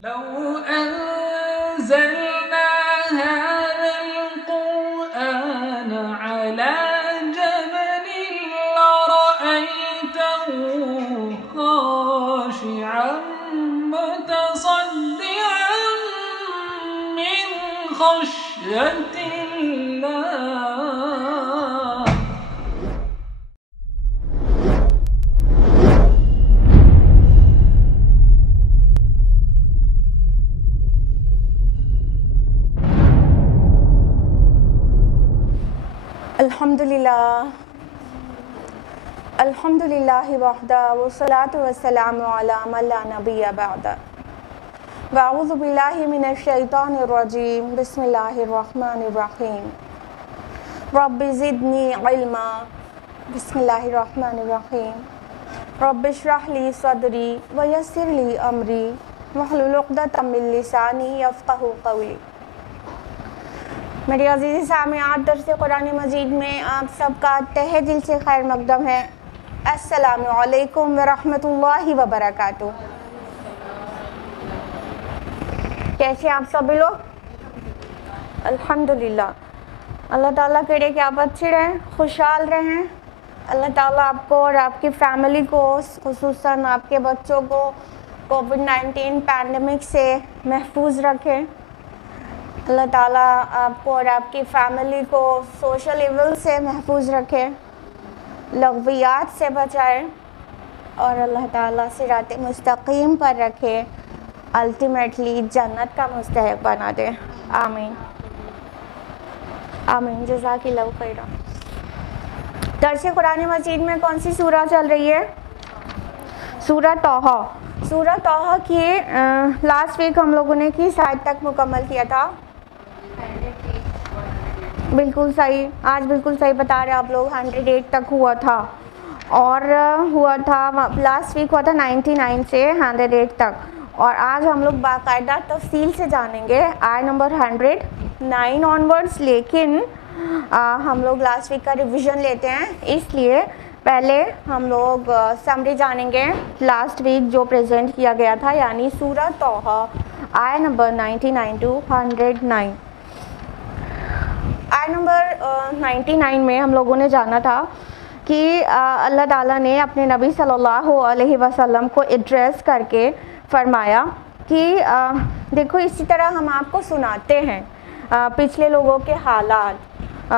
لو أنزلنا هذا القرآن على جبل لرأيته خاشعا متصدعا من خشية الله. الحمدللہ وحدہ والصلاۃ والسلام علی من لا نبی بعد. واعوذ باللہ من الشیطان الرجیم. بسم اللہ الرحمن الرحیم. رب زدنی علما. بسم اللہ الرحمن الرحیم. رب اشرح لی صدری ویسر لی امری واحلل عقدۃ من لسانی یفقہوا قولی. میری عزیز سامعات، درس قرآن مجید میں آپ سب کا تہہ دل سے خیر مقدم ہے. السلام علیکم ورحمۃ اللہ وبرکاتہ. کیسے آپ سبھی لوگ؟ الحمدللہ. اللہ تعالیٰ کرے کہ آپ اچھے رہیں، خوشحال رہیں. اللہ تعالیٰ آپ کو اور آپ کی فیملی کو، خصوصاً آپ کے بچوں کو کووڈ-19 پینڈیمک سے محفوظ رکھے. اللہ تعالیٰ آپ کو اور آپ کی فیملی کو سوشل ایول سے محفوظ رکھے، لغویات سے بچائے، اور اللہ تعالیٰ صراط مستقیم پر رکھے، الٹیمیٹلی جنت کا مستحق بنا دے. آمین آمین. جزاک اللہ خیرا. درس قرآن مجید میں کون سی سورہ چل رہی ہے؟ سورہ طٰہٰ. سورہ طٰہٰ کی لاسٹ ویک ہم لوگوں نے کس آیت تک مکمل کیا تھا؟ بالکل صحیح. آج بالکل صحیح بتا رہے آپ لوگ. 108 تک ہوا تھا، اور ہوا تھا لاسٹ ویک ہوا تھا 99 سے 108 تک. اور آج ہم لوگ باقاعدہ تفصیل سے جانیں گے آیت نمبر 109 آنورڈس. لیکن ہم لوگ لاسٹ ویک کا ریویژن لیتے ہیں، اس لیے پہلے ہم لوگ سمری جانیں گے لاسٹ ویک جو پریزنٹ کیا گیا تھا، یعنی سورہ طٰہٰ آیت نمبر 99 to 109. آیت نمبر 99 میں ہم لوگوں نے جانا تھا کہ اللہ تعالیٰ نے اپنے نبی صلی اللہ علیہ وسلم کو ایڈریس کر کے فرمایا کہ دیکھو، اسی طرح ہم آپ کو سناتے ہیں پچھلے لوگوں کے حالات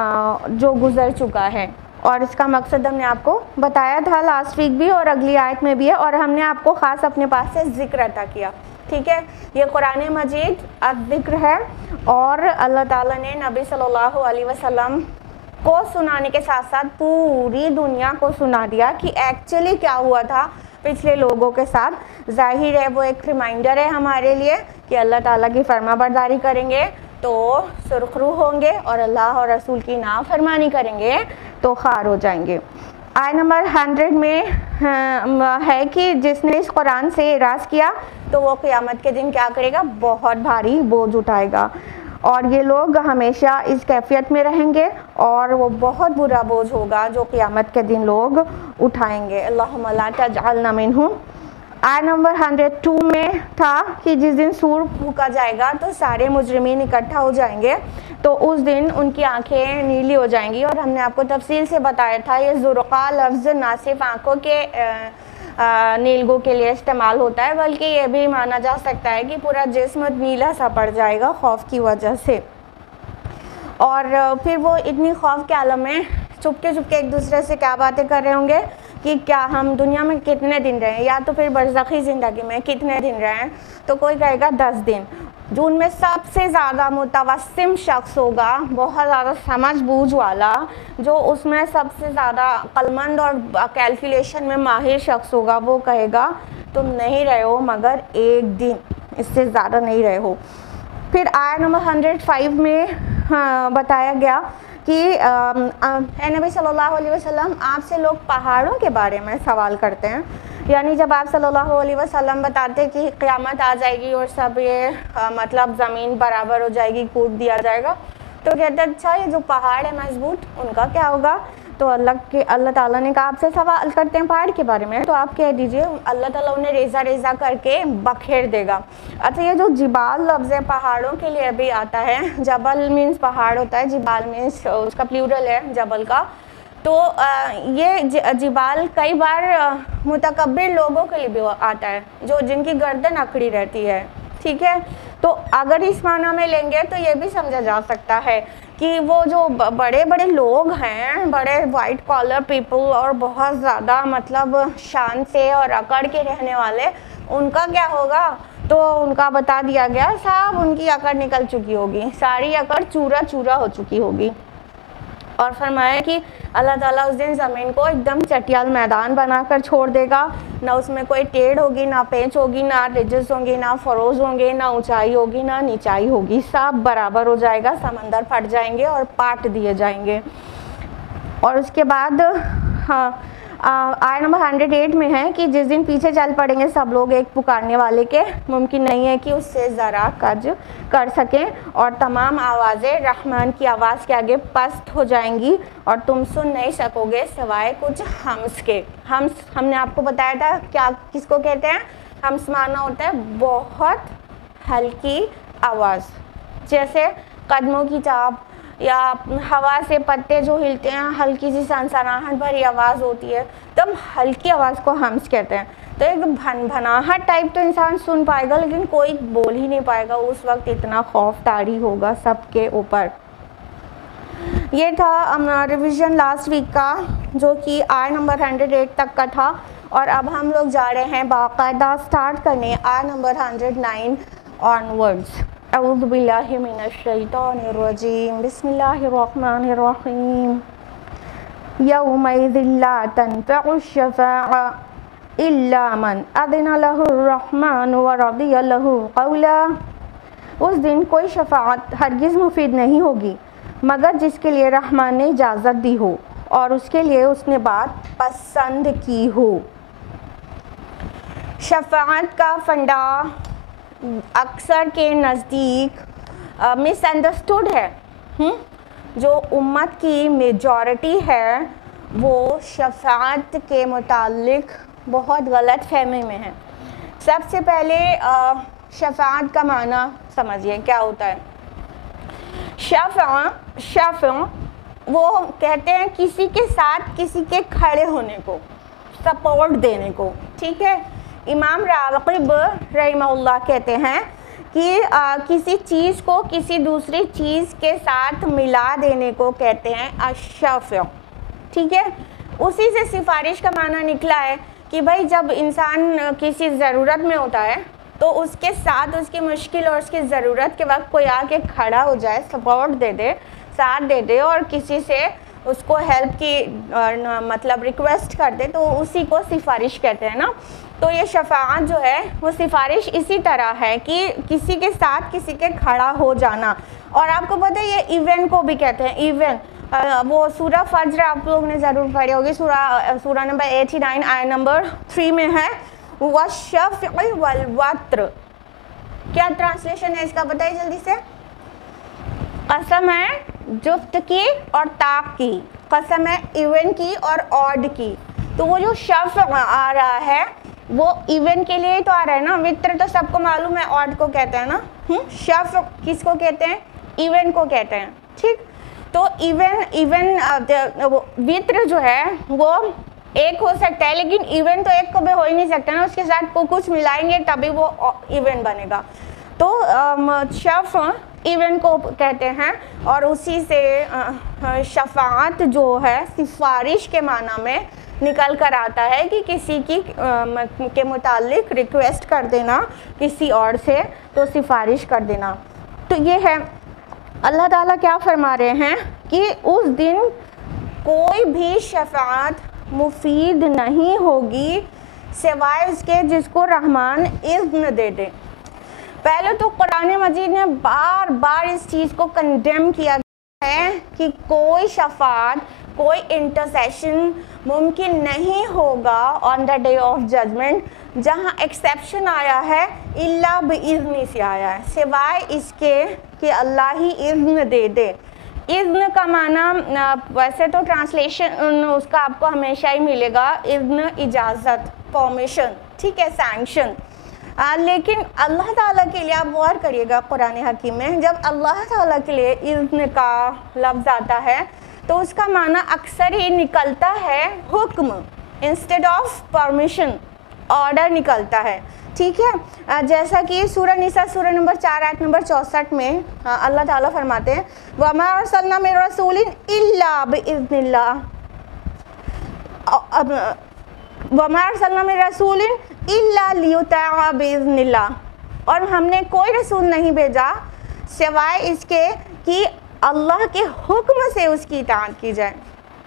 جو گزر چکا ہے، اور اس کا مقصد ہم نے آپ کو بتایا تھا لاسٹ ویک بھی اور اگلی آیت میں بھی ہے، اور ہم نے آپ کو خاص اپنے پاس سے ذکر عطا کیا. ٹھیک ہے، یہ قرآن مجید الذکر ہے، اور اللہ تعالیٰ نے نبی صلی اللہ علیہ وسلم کو سنانے کے ساتھ ساتھ پوری دنیا کو سنا دیا کہ ایکچولی کیا ہوا تھا پچھلے لوگوں کے ساتھ. ظاہر ہے وہ ایک ریمائنڈر ہے ہمارے لیے کہ اللہ تعالیٰ کی فرما برداری کریں گے تو سرخرو ہوں گے، اور اللہ اور رسول کی نافرمانی کریں گے تو خار ہو جائیں گے. آیت نمبر 100 میں ہے کہ جس نے اس قرآن سے اعراض کیا تو وہ قیامت کے دن کیا کرے گا؟ بہت بھاری بوجھ اٹھائے گا، اور یہ لوگ ہمیشہ اس کیفیت میں رہیں گے، اور وہ بہت برا بوجھ ہوگا جو قیامت کے دن لوگ اٹھائیں گے. اللہم لا تجعلنا منہم. آیت نمبر 102 میں تھا کہ جس دن سور پھونکا جائے گا تو سارے مجرمین اکٹھا ہو جائیں گے، تو اس دن ان کی آنکھیں نیلی ہو جائیں گی. اور ہم نے آپ کو تفصیل سے بتایا تھا یہ زرقاء لفظ نہ صرف آنکھوں کے نیلگوں کے لیے استعمال ہوتا ہے، بلکہ یہ بھی مانا جا سکتا ہے کہ پورا جسم نیلا سا پڑ جائے گا خوف کی وجہ سے. اور پھر وہ اتنی خوف کے عالم میں چپکے ایک دوسرے سے کیا باتیں کر رہے ہوں گے کہ کیا ہم دنیا میں کتنے دن رہے، یا تو پھر برزخی زندگی میں کتنے دن رہے. تو کوئی کہے گا 10 دن. جو ان میں سب سے زیادہ متوسم شخص ہوگا، بہت زیادہ سمجھ بوجھ والا، جو اس میں سب سے زیادہ عقلمند اور کیلکولیشن میں ماہر شخص ہوگا، وہ کہے گا تم نہیں رہے ہو مگر 1 دن، اس سے زیادہ نہیں رہے ہو. پھر آیت نمبر 105 میں بتایا گیا کہ اے نبی صلی اللہ علیہ وسلم، آپ سے لوگ پہاڑوں کے بارے میں سوال کرتے ہیں. یعنی جب آپ صلی اللہ علیہ وسلم بتاتے کہ قیامت آ جائے گی اور سب یہ مطلب زمین برابر ہو جائے گی، کوٹ دیا جائے گا، تو کہتے اچھا یہ جو پہاڑ ہے مضبوط ان کا کیا ہوگا؟ تو اللہ تعالیٰ نے کہا آپ سے سوال کرتے ہیں پہاڑ کے بارے میں، تو آپ کہہ دیجئے اللہ تعالیٰ انہیں ریزہ ریزہ کر کے بکھیر دے گا۔ اچھا یہ جو جبال لفظ ہے پہاڑوں کے لیے بھی آتا ہے، جبل مینس پہاڑ ہوتا ہے، جبال مینس اس کا پلیورل ہے جبل کا، تو یہ جبال کئی بار متکبر لوگوں کے لیے بھی آتا ہے جو جن کی گردن اکڑی رہتی ہے، ٹھیک ہے۔ تو اگر اس معنی میں لیں گے تو یہ بھی سمجھا جا سکتا ہے کہ وہ جو بڑے بڑے لوگ ہیں، بڑے وائٹ کالر پیپل اور بہت زیادہ مطلب شان سے اور اکڑ کے رہنے والے، ان کا کیا ہوگا؟ تو ان کا بتا دیا گیا صاحب ان کی اکڑ نکل چکی ہوگی، ساری اکڑ چورا چورا ہو چکی ہوگی۔ اور فرمایا کہ اللہ تعالیٰ اس دن زمین کو ایک دم چٹیال میدان بنا کر چھوڑ دے گا، نہ اس میں کوئی ٹیڑھ ہوگی، نہ پینچ ہوگی، نہ رجز ہوں گے، نہ فروز ہوں گے، نہ اونچائی ہوگی، نہ نیچائی ہوگی، سب برابر ہو جائے گا، سمندر پھٹ جائیں گے اور پاٹ دیے جائیں گے۔ اور اس کے بعد آیت نمبر 108 میں ہے کہ جس دن پیچھے چل پڑیں گے سب لوگ ایک پکارنے والے کے، ممکن نہیں ہے کہ اس سے ذرا کج کر سکیں، اور تمام آوازیں رحمان کی آواز کے آگے پست ہو جائیں گی اور تم سن نہیں سکو گے سوائے کچھ ہمس کے۔ ہمس ہم نے آپ کو بتایا تھا کیا کس کو کہتے ہیں؟ ہمس معنی ہوتا ہے بہت ہلکی آواز، جیسے قدموں کی چاپ یا ہوا سے پتے جو ہلتے ہیں، ہلکی سی سنسناہٹ بھری آواز ہوتی ہے، تو ہم ہلکی آواز کو ہمس کہتے ہیں۔ تو ایک بھن بھناہٹ ٹائپ تو انسان سن پائے گا لیکن کوئی بول ہی نہیں پائے گا، اس وقت اتنا خوف طاری ہوگا سب کے اوپر۔ یہ تھا ریویژن لاسٹ ویک کا جو کہ آیت نمبر 108 تک کا تھا، اور اب ہم لوگ جا رہے ہیں باقاعدہ سٹارٹ کرنے آیت نمبر 109 آنورڈز۔ اعوذ باللہ من الشیطان الرجیم، بسم اللہ الرحمن الرحیم۔ یومئذ لا تنفع الشفاعة الا من اذن له الرحمن ورضی له قولا۔ اس دن کوئی شفاعت ہرگز مفید نہیں ہوگی مگر جس کے لیے رحمان نے اجازت دی ہو اور اس کے لیے اس نے بات پسند کی ہو۔ شفاعت کا فنڈا اکثر کے نزدیک مس انڈرسٹوڈ ہے، جو امت کی میجورٹی ہے وہ شفاعت کے متعلق بہت غلط فہمی میں ہے۔ سب سے پہلے شفاعت کا معنی سمجھیے کیا ہوتا ہے۔ شفع وہ کہتے ہیں کسی کے ساتھ کسی کے کھڑے ہونے کو، سپورٹ دینے کو، ٹھیک ہے۔ امام راغب رحمہ اللہ کہتے ہیں کہ کسی چیز کو کسی دوسری چیز کے ساتھ ملا دینے کو کہتے ہیں الشفع، ٹھیک ہے۔ اسی سے سفارش کا معنی نکلا ہے کہ بھائی جب انسان کسی ضرورت میں ہوتا ہے تو اس کے ساتھ اس کی مشکل اور اس کی ضرورت کے وقت کوئی آ کے کھڑا ہو جائے، سپورٹ دے دے، ساتھ دے دے اور کسی سے اس کو ہیلپ کی مطلب ریکویسٹ کر دے، تو اسی کو سفارش کہتے ہیں نا۔ تو یہ شفاعت جو ہے وہ سفارش اسی طرح ہے کہ کسی کے ساتھ کسی کے کھڑا ہو جانا۔ اور آپ کو پتہ ہے یہ ایونٹ کو بھی کہتے ہیں ایونٹ۔ وہ سورہ فجر آپ لوگ نے ضرور پڑھی ہوگی، سورہ نمبر 89 آیت نمبر 3 میں ہے والشفع والوتر۔ کیا ٹرانسلیشن ہے اس کا بتائیے جلدی سے؟ قسم ہے جفت کی اور طاق کی، قسم ہے ایون کی اور آڈ کی۔ تو وہ جو شفع آ رہا ہے وہ ایون کے لیے تو آ رہا ہے نا، وتر تو سب کو معلوم ہے آڈ کو کہتے ہیں نا، شفع کس کو کہتے ہیں؟ ایون کو کہتے ہیں، ٹھیک۔ تو ایون وتر جو ہے وہ ایک ہو سکتا ہے لیکن ایون تو ایک کو بھی ہو ہی نہیں سکتا نا، اس کے ساتھ کچھ ملائیں گے تبھی وہ ایون بنے گا۔ تو شفع ایون کو کہتے ہیں، اور اسی سے شفاعت جو ہے سفارش کے معنی میں نکل کر آتا ہے کہ کسی کی کے متعلق ریکویسٹ کر دینا کسی اور سے، تو سفارش کر دینا۔ تو یہ ہے اللہ تعالیٰ کیا فرما رہے ہیں کہ اس دن کوئی بھی شفاعت مفید نہیں ہوگی سوائے اس کے جس کو رحمان اذن دے دے۔ پہلے تو قرآن مجید نے بار بار اس چیز کو کنڈیم کیا ہے کہ کوئی شفاعت، کوئی انٹرسیشن ممکن نہیں ہوگا آن دا ڈے آف ججمنٹ۔ جہاں ایکسیپشن آیا ہے الا باذن سے آیا ہے، سوائے اس کے کہ اللہ ہی اذن دے دے۔ اذن کا معنی ویسے تو ٹرانسلیشن اس کا آپ کو ہمیشہ ہی ملے گا اذن اجازت پرمیشن, ٹھیک ہے, سینکشن. لیکن اللہ تعالیٰ کے لیے آپ غور کریے گا قرآن حکیم میں جب اللہ تعالیٰ کے لیے اذن کا لفظ آتا ہے تو اس کا معنی اکثر ہی نکلتا ہے حکم انسٹیڈ آف پرمیشن, آرڈر نکلتا ہے, ٹھیک ہے. جیسا کہ سورہ نساء سورہ نمبر 4 آیت نمبر 64 میں اللہ تعالیٰ فرماتے ہیں وَمَا أَرْسَلْنَا مِن رَسُولٍ إِلَّا بِإِذْنِ اللَّهِ, وَمَا أَرْسَلْنَا مِن رَسُولٍ إِلَّا لِيُطَاعَ بِإِذْنِ اللَّهِ, اور ہم نے کوئی رسول نہیں بھیجا سوائے اس کے کہ اللہ کے حکم سے اس کی اطاعت کی جائے,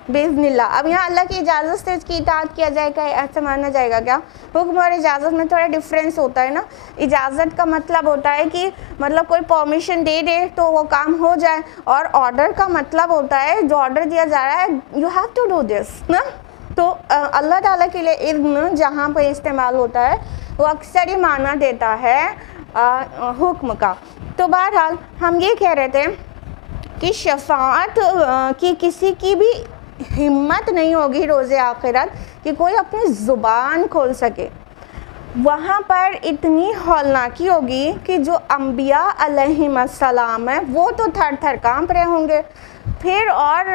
بِإِذْنِ اللَّهِ. اب یہاں اللہ کی اجازت سے اس کی اطاعت کیا جائے گا ایسا مانا جائے گا کیا؟ حکم اور اجازت میں تھوڑا ڈفرینس ہوتا ہے نا. اجازت کا مطلب ہوتا ہے کہ مطلب کوئی پرمیشن دے دے تو وہ کام ہو جائے, اور آرڈر کا مطلب ہوتا ہے جو آرڈر دیا جا رہا ہے you have to do this نا. تو اللہ تعالیٰ کے لیے اذن جہاں پہ استعمال ہوتا ہے وہ اکثر ہی معنی دیتا ہے حکم کا. تو بہرحال ہم یہ کہہ رہے تھے کہ شفاعت کی کسی کی بھی ہمت نہیں ہوگی روز آخرت کہ کوئی اپنی زبان کھول سکے. وہاں پر اتنی ہولناکی ہوگی کہ جو انبیاء علیہم السلام ہیں وہ تو تھر تھر کانپ رہے ہوں گے, پھر اور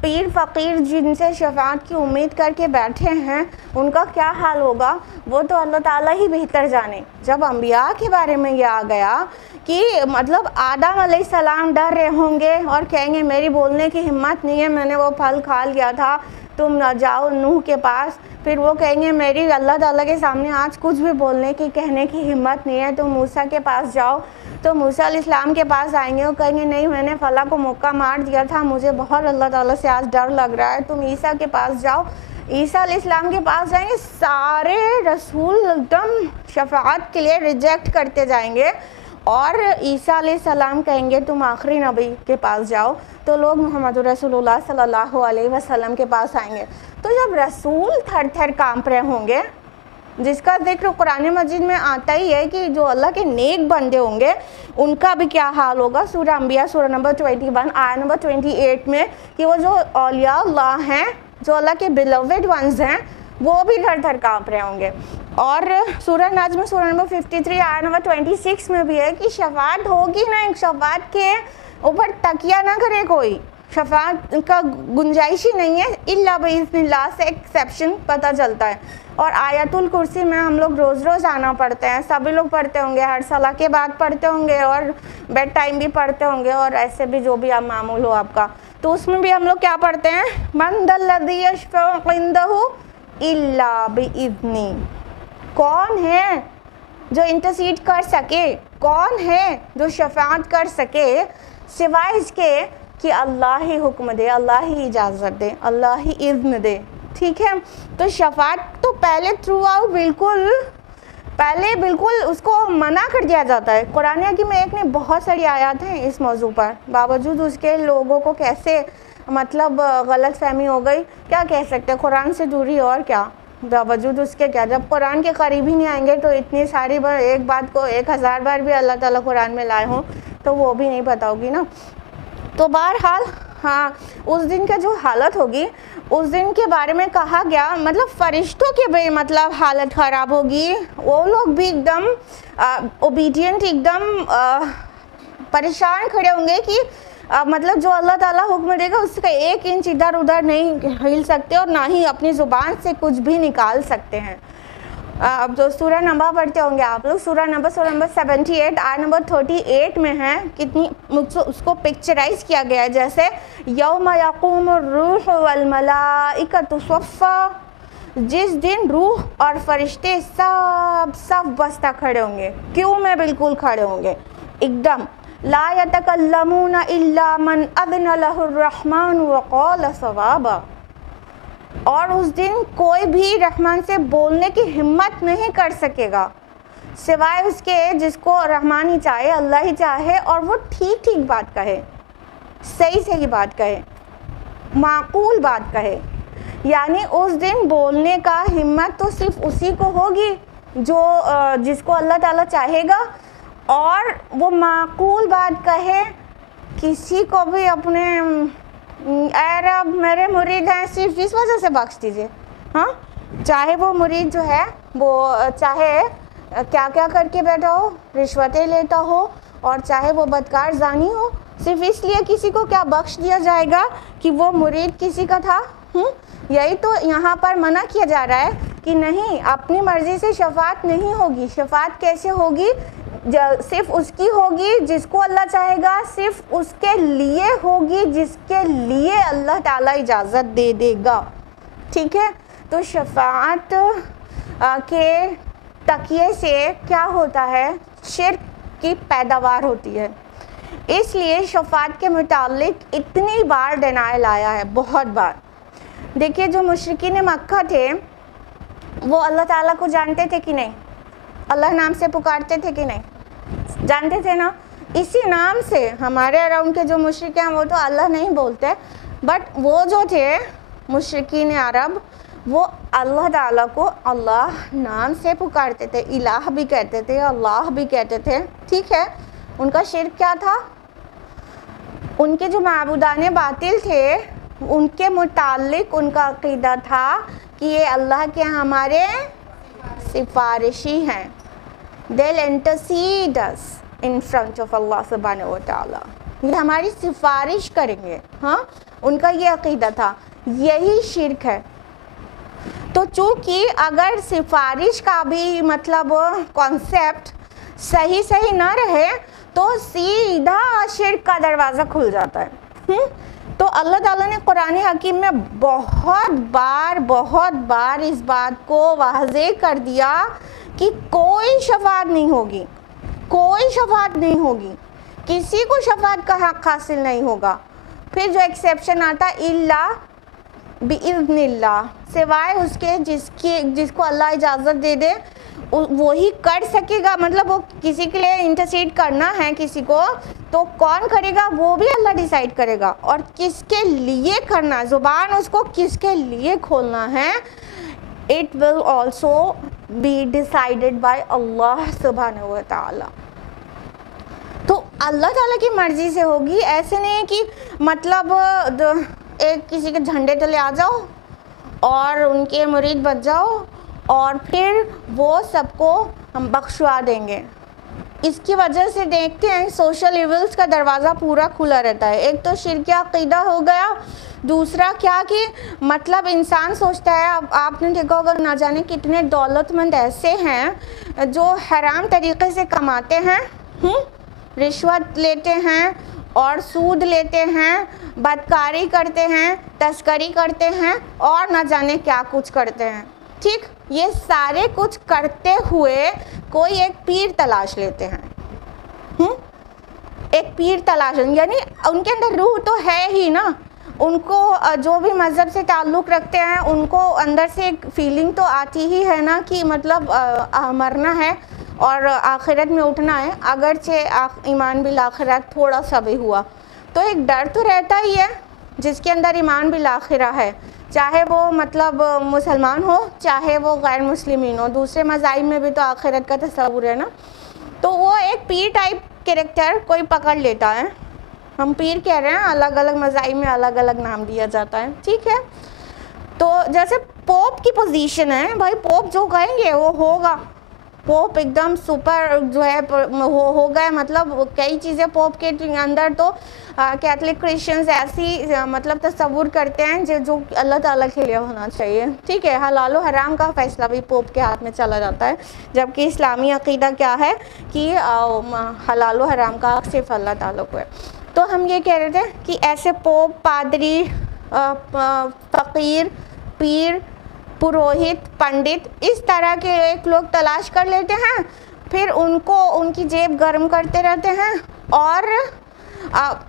پیر فقیر جن سے شفاعت کی امید کر کے بیٹھے ہیں ان کا کیا حال ہوگا وہ تو اللہ تعالیٰ ہی بہتر جانے. جب انبیاء کے بارے میں یہ آ گیا کہ مطلب آدم علیہ السلام ڈر رہے ہوں گے اور کہیں گے میری بولنے کی ہمت نہیں ہے, میں نے وہ پھل کھا لیا تھا, تم نہ جاؤ نوح کے پاس. پھر وہ کہیں گے میری اللہ تعالیٰ کے سامنے آج کچھ بھی بولنے کی کہنے کی ہمت نہیں ہے, تم موسیٰ کے پاس جاؤ. تو موسیٰ علیہ السلام کے پاس آئیں گے, وہ کہیں گے نہیں میں نے فلاں کو موقع مار دیا تھا, مجھے بہت اللہ تعالیٰ سے آج ڈر لگ رہا ہے, تم عیسیٰ کے پاس جاؤ. عیسیٰ علیہ السلام کے پاس جائیں گے, سارے رسول ایک دم شفاعت کے لیے ریجیکٹ کرتے جائیں گے, اور عیسیٰ علیہ السلام کہیں گے تم آخری نبی کے پاس جاؤ. تو لوگ محمد رسول اللہ صلی اللہ علیہ وسلم کے پاس آئیں گے. تو جب رسول تھر تھر کانپ رہے ہوں گے, جس کا ذکر قرآن مجید میں آتا ہی ہے کہ جو اللہ کے نیک بندے ہوں گے ان کا بھی کیا حال ہوگا. سورہ انبیاء سورہ نمبر 21 آیت نمبر 28 میں کہ وہ جو اولیاء اللہ ہیں, جو اللہ کے بیلوڈ ونز ہیں, وہ بھی تھر تھر کانپ رہے ہوں گے. اور سورہ نجم سورہ نمبر 53 آیت نمبر 26 میں بھی ہے کہ شفاعت ہوگی نا, شفاعت کے اوپر تکیہ نہ کرے کوئی, شفاعت کا گنجائش ہی نہیں ہے الا باذن اللہ سے ایکسیپشن پتہ چلتا ہے. اور آیت الکرسی میں ہم لوگ روز روز آنا پڑھتے ہیں, سبھی لوگ پڑھتے ہوں گے, ہر صلاح کے بعد پڑھتے ہوں گے, اور بیڈ ٹائم بھی پڑھتے ہوں گے, اور ایسے بھی جو بھی معمول ہو آپ کا. تو اس میں بھی ہم لوگ کیا پڑھتے ہیں, من ذا الذی یشفع عندہ الا باذنہ, کون ہے جو انٹرسیڈ کر سکے, کون ہے جو شفاعت کر سکے سوائے اس کے کہ اللہ ہی حکم دے, اللہ ہی اجازت دے, اللہ ہی اذن دے. ٹھیک ہے, تو شفاعت تو پہلے تھرو آؤٹ بالکل اس کو منع کر دیا جاتا ہے. قرآن حکیم میں ایک نے بہت ساری آیات ہیں اس موضوع پر, باوجود اس کے لوگوں کو کیسے مطلب غلط فہمی ہو گئی, کیا کہہ سکتے ہیں, قرآن سے دوری اور کیا, باوجود اس کے کیا, جب قرآن کے قریب ہی نہیں آئیں گے تو اتنی ساری بار ایک بات کو 1000 بار بھی اللہ تعالیٰ قرآن میں لائے ہوں تو وہ بھی نہیں پتہ ہوگی نا. تو بہرحال ہاں, اس دن کا جو حالت ہوگی اس دن کے بارے میں کہا گیا, مطلب فرشتوں کے بھی مطلب حالت خراب ہوگی, وہ لوگ بھی ایک دم اوبیڈینٹ, ایک دم پریشان کھڑے ہوں گے کہ مطلب جو اللہ تعالیٰ حکم دے گا اس کا 1 انچ ادھر ادھر نہیں ہل سکتے, اور نہ ہی اپنی زبان سے کچھ بھی نکال سکتے ہیں. اب جو سورہ نمبر پڑھتے ہوں گے آپ لوگ, سورہ نمبر 78 آیت نمبر 38 میں ہے, کتنی اس کو پکچرائز کیا گیا ہے جیسے یوم یقوم الروح والملائکۃ صفا, جس دن روح اور فرشتے سب بستہ کھڑے ہوں گے, کیوں میں بالکل کھڑے ہوں گے ایک دم, لا یتکلمون الا من اذن له الرحمن وقال صوابا, اور اس دن کوئی بھی رحمان سے بولنے کی ہمت نہیں کر سکے گا سوائے اس کے جس کو رحمان ہی چاہے, اللہ ہی چاہے, اور وہ ٹھیک بات کہے, صحیح بات کہے, معقول بات کہے. یعنی اس دن بولنے کا ہمت تو صرف اسی کو ہوگی جو جس کو اللہ تعالیٰ چاہے گا, اور وہ معقول بات کہے کسی کو بھی اپنے اے رب میرے مرید ہیں صرف اس وجہ سے بخش دیجیے. ہاں چاہے وہ مرید جو ہے وہ چاہے کیا کیا کر کے بیٹھا ہو, رشوتیں لیتا ہو, اور چاہے وہ بدکار زانی ہو, صرف اس لیے کسی کو کیا بخش دیا جائے گا کہ وہ مرید کسی کا تھا. یہی تو یہاں پر منع کیا جا رہا ہے کہ نہیں, اپنی مرضی سے شفاعت نہیں ہوگی. شفاعت کیسے ہوگی؟ صرف اس کی ہوگی جس کو اللہ چاہے گا, صرف اس کے لیے ہوگی جس کے لیے اللہ تعالیٰ اجازت دے دے گا. ٹھیک ہے, تو شفاعت کے تقیے سے کیا ہوتا ہے؟ شرک کی پیداوار ہوتی ہے. اس لیے شفاعت کے متعلق اتنی بار ڈینائل آیا ہے, بہت بار. دیکھیے جو مشرکین مکہ تھے وہ اللہ تعالیٰ کو جانتے تھے کہ نہیں؟ اللہ نام سے پکارتے تھے کہ نہیں؟ جانتے تھے نا. اسی نام سے ہمارے اراؤنڈ کے جو مشرک ہیں وہ تو اللہ نہیں بولتے, بٹ وہ جو تھے مشرکین عرب وہ اللہ تعالیٰ کو اللہ نام سے پکارتے تھے, الہ بھی کہتے تھے, اللہ بھی کہتے تھے. ٹھیک ہے, ان کا شرک کیا تھا؟ ان کے جو معبودان باطل تھے ان کے متعلق ان کا عقیدہ تھا کہ یہ اللہ کے ہمارے سفارشی ہیں. they'll intercede us in front of Allah subhanahu wa ta'ala, یہ ہماری سفارش کریں گے. ہاں ان کا یہ عقیدہ تھا. یہی شرک ہے. تو چونکہ اگر سفارش کا بھی مطلب کانسیپٹ صحیح نہ رہے تو سیدھا شرک کا دروازہ کھل جاتا ہے. تو اللہ تعالیٰ نے قرآن حکیم میں بہت بار اس بات کو واضح کر دیا کہ کوئی شفاعت نہیں ہوگی, کوئی شفاعت نہیں ہوگی, کسی کو شفاعت کا حق حاصل نہیں ہوگا. پھر جو ایکسیپشن آتا الا باذن اللہ, سوائے اس کے جس کو اللہ اجازت دے دے وہی کر سکے گا. مطلب وہ کسی کے لیے انٹرسیڈ کرنا ہے کسی کو تو کون کرے گا وہ بھی اللہ ڈیسائیڈ کرے گا, اور کس کے لیے کرنا, زبان اس کو کس کے لیے کھولنا ہے, it will also be decided by Allah subhanahu wa ta'ala. تو اللہ تعالیٰ کی مرضی سے ہوگی. ایسے نہیں کہ مطلب ایک کسی کے جھنڈے تلے آ جاؤ اور ان کے مرید بن جاؤ اور پھر وہ سب کو ہم بخشوا دیں گے. اس کی وجہ سے دیکھتے ہیں سوشل ایولز کا دروازہ پورا کھلا رہتا ہے. ایک تو شرک عقیدہ ہو گیا, دوسرا کیا کہ مطلب انسان سوچتا ہے, آپ نے دیکھا ہوگا نہ جانے کتنے دولت مند ایسے ہیں جو حرام طریقے سے کماتے ہیں, رشوت لیتے ہیں اور سود لیتے ہیں, بدکاری کرتے ہیں, تسکری کرتے ہیں اور نہ جانے کیا کچھ کرتے ہیں. ٹھیک, یہ سارے کچھ کرتے ہوئے کوئی ایک پیر تلاش لیتے ہیں. ایک پیر تلاش, یعنی ان کے اندر روح تو ہے ہی نا, ان کو جو بھی مذہب سے تعلق رکھتے ہیں ان کو اندر سے ایک فیلنگ تو آتی ہی ہے نا کہ مطلب مرنا ہے اور آخرت میں اٹھنا ہے, اگرچہ ایمان بالآخرت تھوڑا سا بھی ہوا تو ایک ڈر تو رہتا ہی ہے. جس کے اندر ایمان بالآخرہ ہے, چاہے وہ مطلب مسلمان ہو چاہے وہ غیر مسلمین ہو, دوسرے مذاہب میں بھی تو آخرت کا تصور ہے نا. تو وہ ایک پیر ٹائپ کریکٹر کوئی پکڑ لیتا ہے. ہم پیر کہہ رہے ہیں, الگ الگ مذاہب میں الگ الگ نام دیا جاتا ہے. ٹھیک ہے, تو جیسے پوپ کی پوزیشن ہے, بھائی پوپ جو کہیں گے وہ ہوگا. پوپ ایک دم سپر جو ہے ہو گئے, مطلب کئی چیزیں پوپ کے اندر تو کیتھولک کرسچنز ایسی مطلب تصور کرتے ہیں جو اللہ تعالیٰ کے لیے ہونا چاہیے. ٹھیک ہے, حلال و حرام کا فیصلہ بھی پوپ کے ہاتھ میں چلا جاتا ہے, جبکہ اسلامی عقیدہ کیا ہے کہ حلال و حرام کا حق صرف اللہ تعالیٰ کو ہے. تو ہم یہ کہہ رہے تھے کہ ایسے پوپ, پادری, فقیر, پیر, پروہت, پنڈت, اس طرح کے ایک لوگ تلاش کر لیتے ہیں, پھر ان کو ان کی جیب گرم کرتے رہتے ہیں اور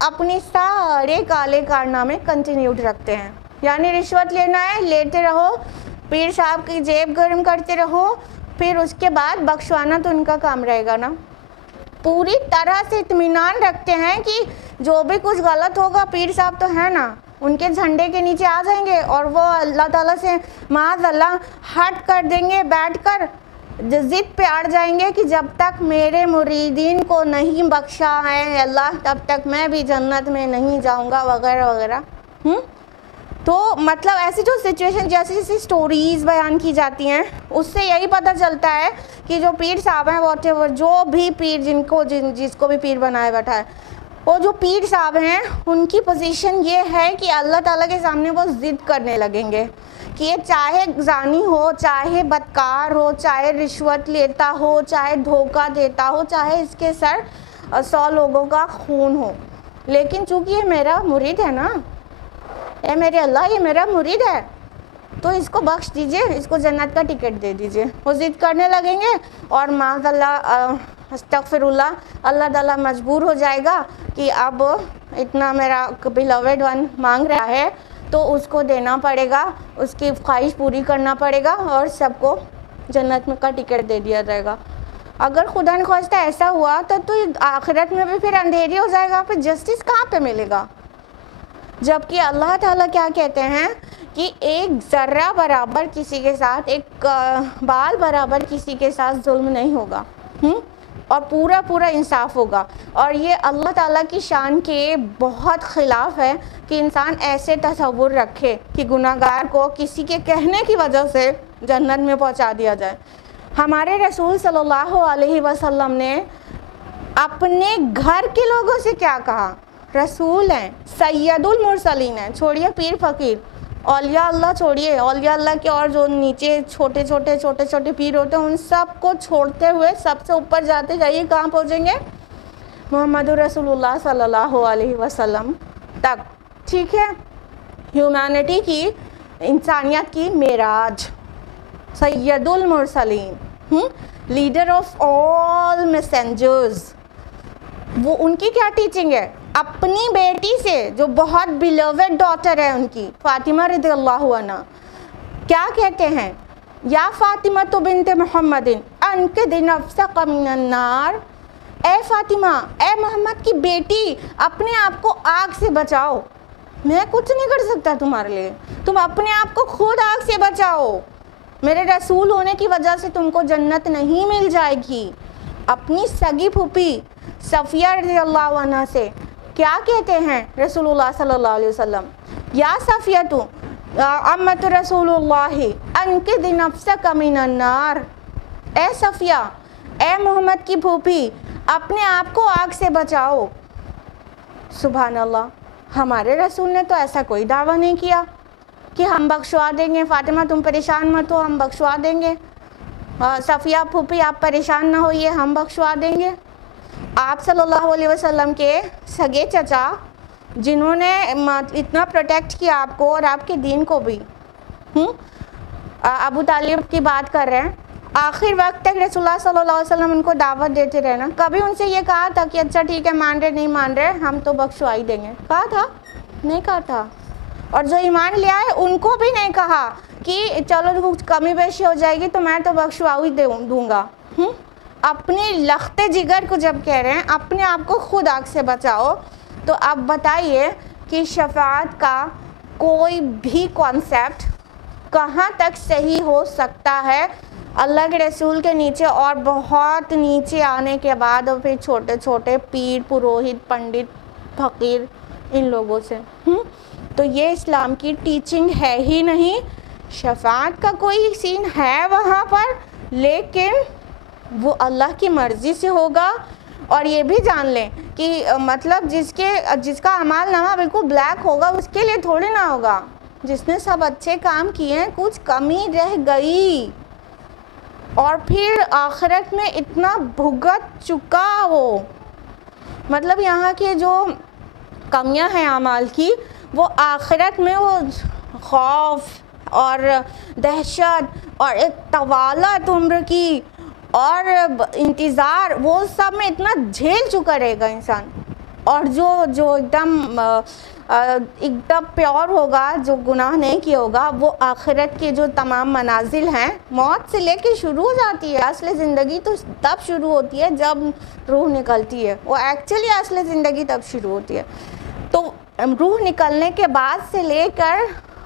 اپنی سارے کالے کارنامے کنٹینیوڈ رکھتے ہیں. یعنی رشوت لینا ہے لیتے رہو, پیر صاحب کی جیب گرم کرتے رہو, پھر اس کے بعد بخشوانا تو ان کا کام رہے گا نا. پوری طرح سے اطمینان رکھتے ہیں کہ جو بھی کچھ غلط ہوگا پیر صاحب تو ہے نا, ان کے جھنڈے کے نیچے آ جائیں گے اور وہ اللہ تعالیٰ سے معاذ اللہ ہٹ کر دیں گے بیٹھ کر ضد پہ اڑ جائیں گے کہ جب تک میرے مریدین کو نہیں بخشا ہے اللہ تب تک میں بھی جنت میں نہیں جاؤں گا وغیرہ وغیرہ. تو مطلب ایسی جو سچویشن جیسی جیسی سٹوریز بیان کی جاتی ہیں اس سے یہی پتہ چلتا ہے کہ جو پیر صاحب ہیں واٹ ایور جو بھی پیر جس کو بھی پیر بنائے بیٹھا ہے وہ جو پیر صاحب ہیں ان کی پوزیشن یہ ہے کہ اللہ تعالیٰ کے سامنے وہ ضد کرنے لگیں گے کہ یہ چاہے زانی ہو، چاہے بدکار ہو، چاہے رشوت لیتا ہو، چاہے دھوکہ دیتا ہو، چاہے اس کے سر 100 لوگوں کا خون ہو، لیکن چونکہ یہ میرا مرید ہے نا، اے میرے اللہ یہ میرا مرید ہے تو اس کو بخش دیجئے، اس کو جنت کا ٹکٹ دے دیجئے. وہ ضد کرنے لگیں گے اور معاذ اللہ استغفر اللہ تعالیٰ مجبور ہو جائے گا کہ اب اتنا میرا بیلوڈ ون مانگ رہا ہے تو اس کو دینا پڑے گا، اس کی خواہش پوری کرنا پڑے گا اور سب کو جنت میں کا ٹکٹ دے دیا جائے گا. اگر خدا نخواستہ ایسا ہوا تو آخرت میں بھی پھر اندھیری ہو جائے گا، پھر جسٹس کہاں پہ ملے گا؟ جبکہ اللہ تعالیٰ کیا کہتے ہیں کہ ایک ذرہ برابر کسی کے ساتھ، ایک بال برابر کسی کے ساتھ ظلم نہیں ہوگا اور پورا انصاف ہوگا. اور یہ اللہ تعالیٰ کی شان کے بہت خلاف ہے کہ انسان ایسے تصور رکھے کہ گناہگار کو کسی کے کہنے کی وجہ سے جنت میں پہنچا دیا جائے. ہمارے رسول صلی اللہ علیہ وسلم نے اپنے گھر کے لوگوں سے کیا کہا؟ رسول ہیں، سید المرسلین ہیں، چھوڑیے پیر فقیر، اولیاء اللہ چھوڑیے، اولیاء اللہ کے اور جو نیچے چھوٹے چھوٹے پیر ہوتے ہیں ان سب کو چھوڑتے ہوئے سب سے اوپر جاتے جائیے، کہاں پہنچیں گے؟ محمد رسول اللہ صلی اللہ علیہ وسلم تک. ٹھیک ہے، ہیومینٹی کی، انسانیت کی معراج، سید المرسلین، لیڈر آف آل میسنجرز. وہ ان کی کیا ٹیچنگ ہے؟ اپنی بیٹی سے جو بہت بیلوڈ ڈاٹر ہے ان کی فاطمہ رضی اللہ عنہ، کیا کہتے ہیں؟ یا فاطمہ تو بنت محمد انقذ نفسک من النار. اے فاطمہ، اے محمد کی بیٹی، اپنے آپ کو آگ سے بچاؤ. میں کچھ نہیں کر سکتا تمہارے لیے، تم اپنے آپ کو خود آگ سے بچاؤ. میرے رسول ہونے کی وجہ سے تم کو جنت نہیں مل جائے گی. اپنی سگی پھوپھی صفیہ رضی اللہ عنہ سے کیا کہتے ہیں رسول اللہ صلی اللہ علیہ وسلم؟ یا صفیہ تو امت رسول اللہ انقذ نفسک من النار. اے صفیہ، اے محمد کی پھوپھی، اپنے آپ کو آگ سے بچاؤ. سبحان اللہ، ہمارے رسول نے تو ایسا کوئی دعویٰ نہیں کیا کہ ہم بخشوا دیں گے، فاطمہ تم پریشان مت ہو ہم بخشوا دیں گے، صفیہ پھوپھی آپ پریشان نہ ہوئیے ہم بخشوا دیں گے. آپ صلی اللہ علیہ وسلم کے سگے چچا جنہوں نے اتنا پروٹیکٹ کیا آپ کو اور آپ کے دین کو بھی، ابو طالب کی بات کر رہے ہیں، آخر وقت تک رسول اللہ صلی اللہ علیہ وسلم ان کو دعوت دیتے رہے نا. کبھی ان سے یہ کہا تھا کہ اچھا ٹھیک ہے مان رہے نہیں مان رہے ہم تو بخشوا ہی دیں گے؟ کہا تھا؟ نہیں کہا تھا. اور جو ایمان لیا ہے ان کو بھی نہیں کہا کہ چلو کچھ کمی بیشی ہو جائے گی تو میں تو بخشوا ہی دوں گا. اپنی لخت جگر کو جب کہہ رہے ہیں اپنے آپ کو خود آگ سے بچاؤ، تو اب بتائیے کہ شفاعت کا کوئی بھی کانسیپٹ کہاں تک صحیح ہو سکتا ہے؟ اللہ کے رسول کے نیچے اور بہت نیچے آنے کے بعد اور پھر چھوٹے چھوٹے پیر، پروہت، پنڈت، فقیر، ان لوگوں سے. تو یہ اسلام کی ٹیچنگ ہے ہی نہیں. شفاعت کا کوئی سین ہے وہاں پر، لیکن وہ اللہ کی مرضی سے ہوگا. اور یہ بھی جان لیں کہ مطلب جس کا اعمال نامہ بالکل بلیک ہوگا اس کے لیے تھوڑی نہ ہوگا. جس نے سب اچھے کام کیے ہیں کچھ کمی رہ گئی اور پھر آخرت میں اتنا بھگت چکا وہ، مطلب یہاں کے جو کمیاں ہیں اعمال کی وہ آخرت میں وہ خوف اور دہشت اور ایک طوالت عمر کی اور انتظار، وہ سب میں اتنا جھیل چکا رہے گا انسان. اور جو ایک دم پیور ہوگا، جو گناہ نہیں کیا ہوگا، وہ آخرت کے جو تمام منازل ہیں موت سے لے کے شروع ہو جاتی ہے. اصل زندگی تو تب شروع ہوتی ہے جب روح نکلتی ہے، وہ ایکچولی اصل زندگی تب شروع ہوتی ہے. تو روح نکلنے کے بعد سے لے کر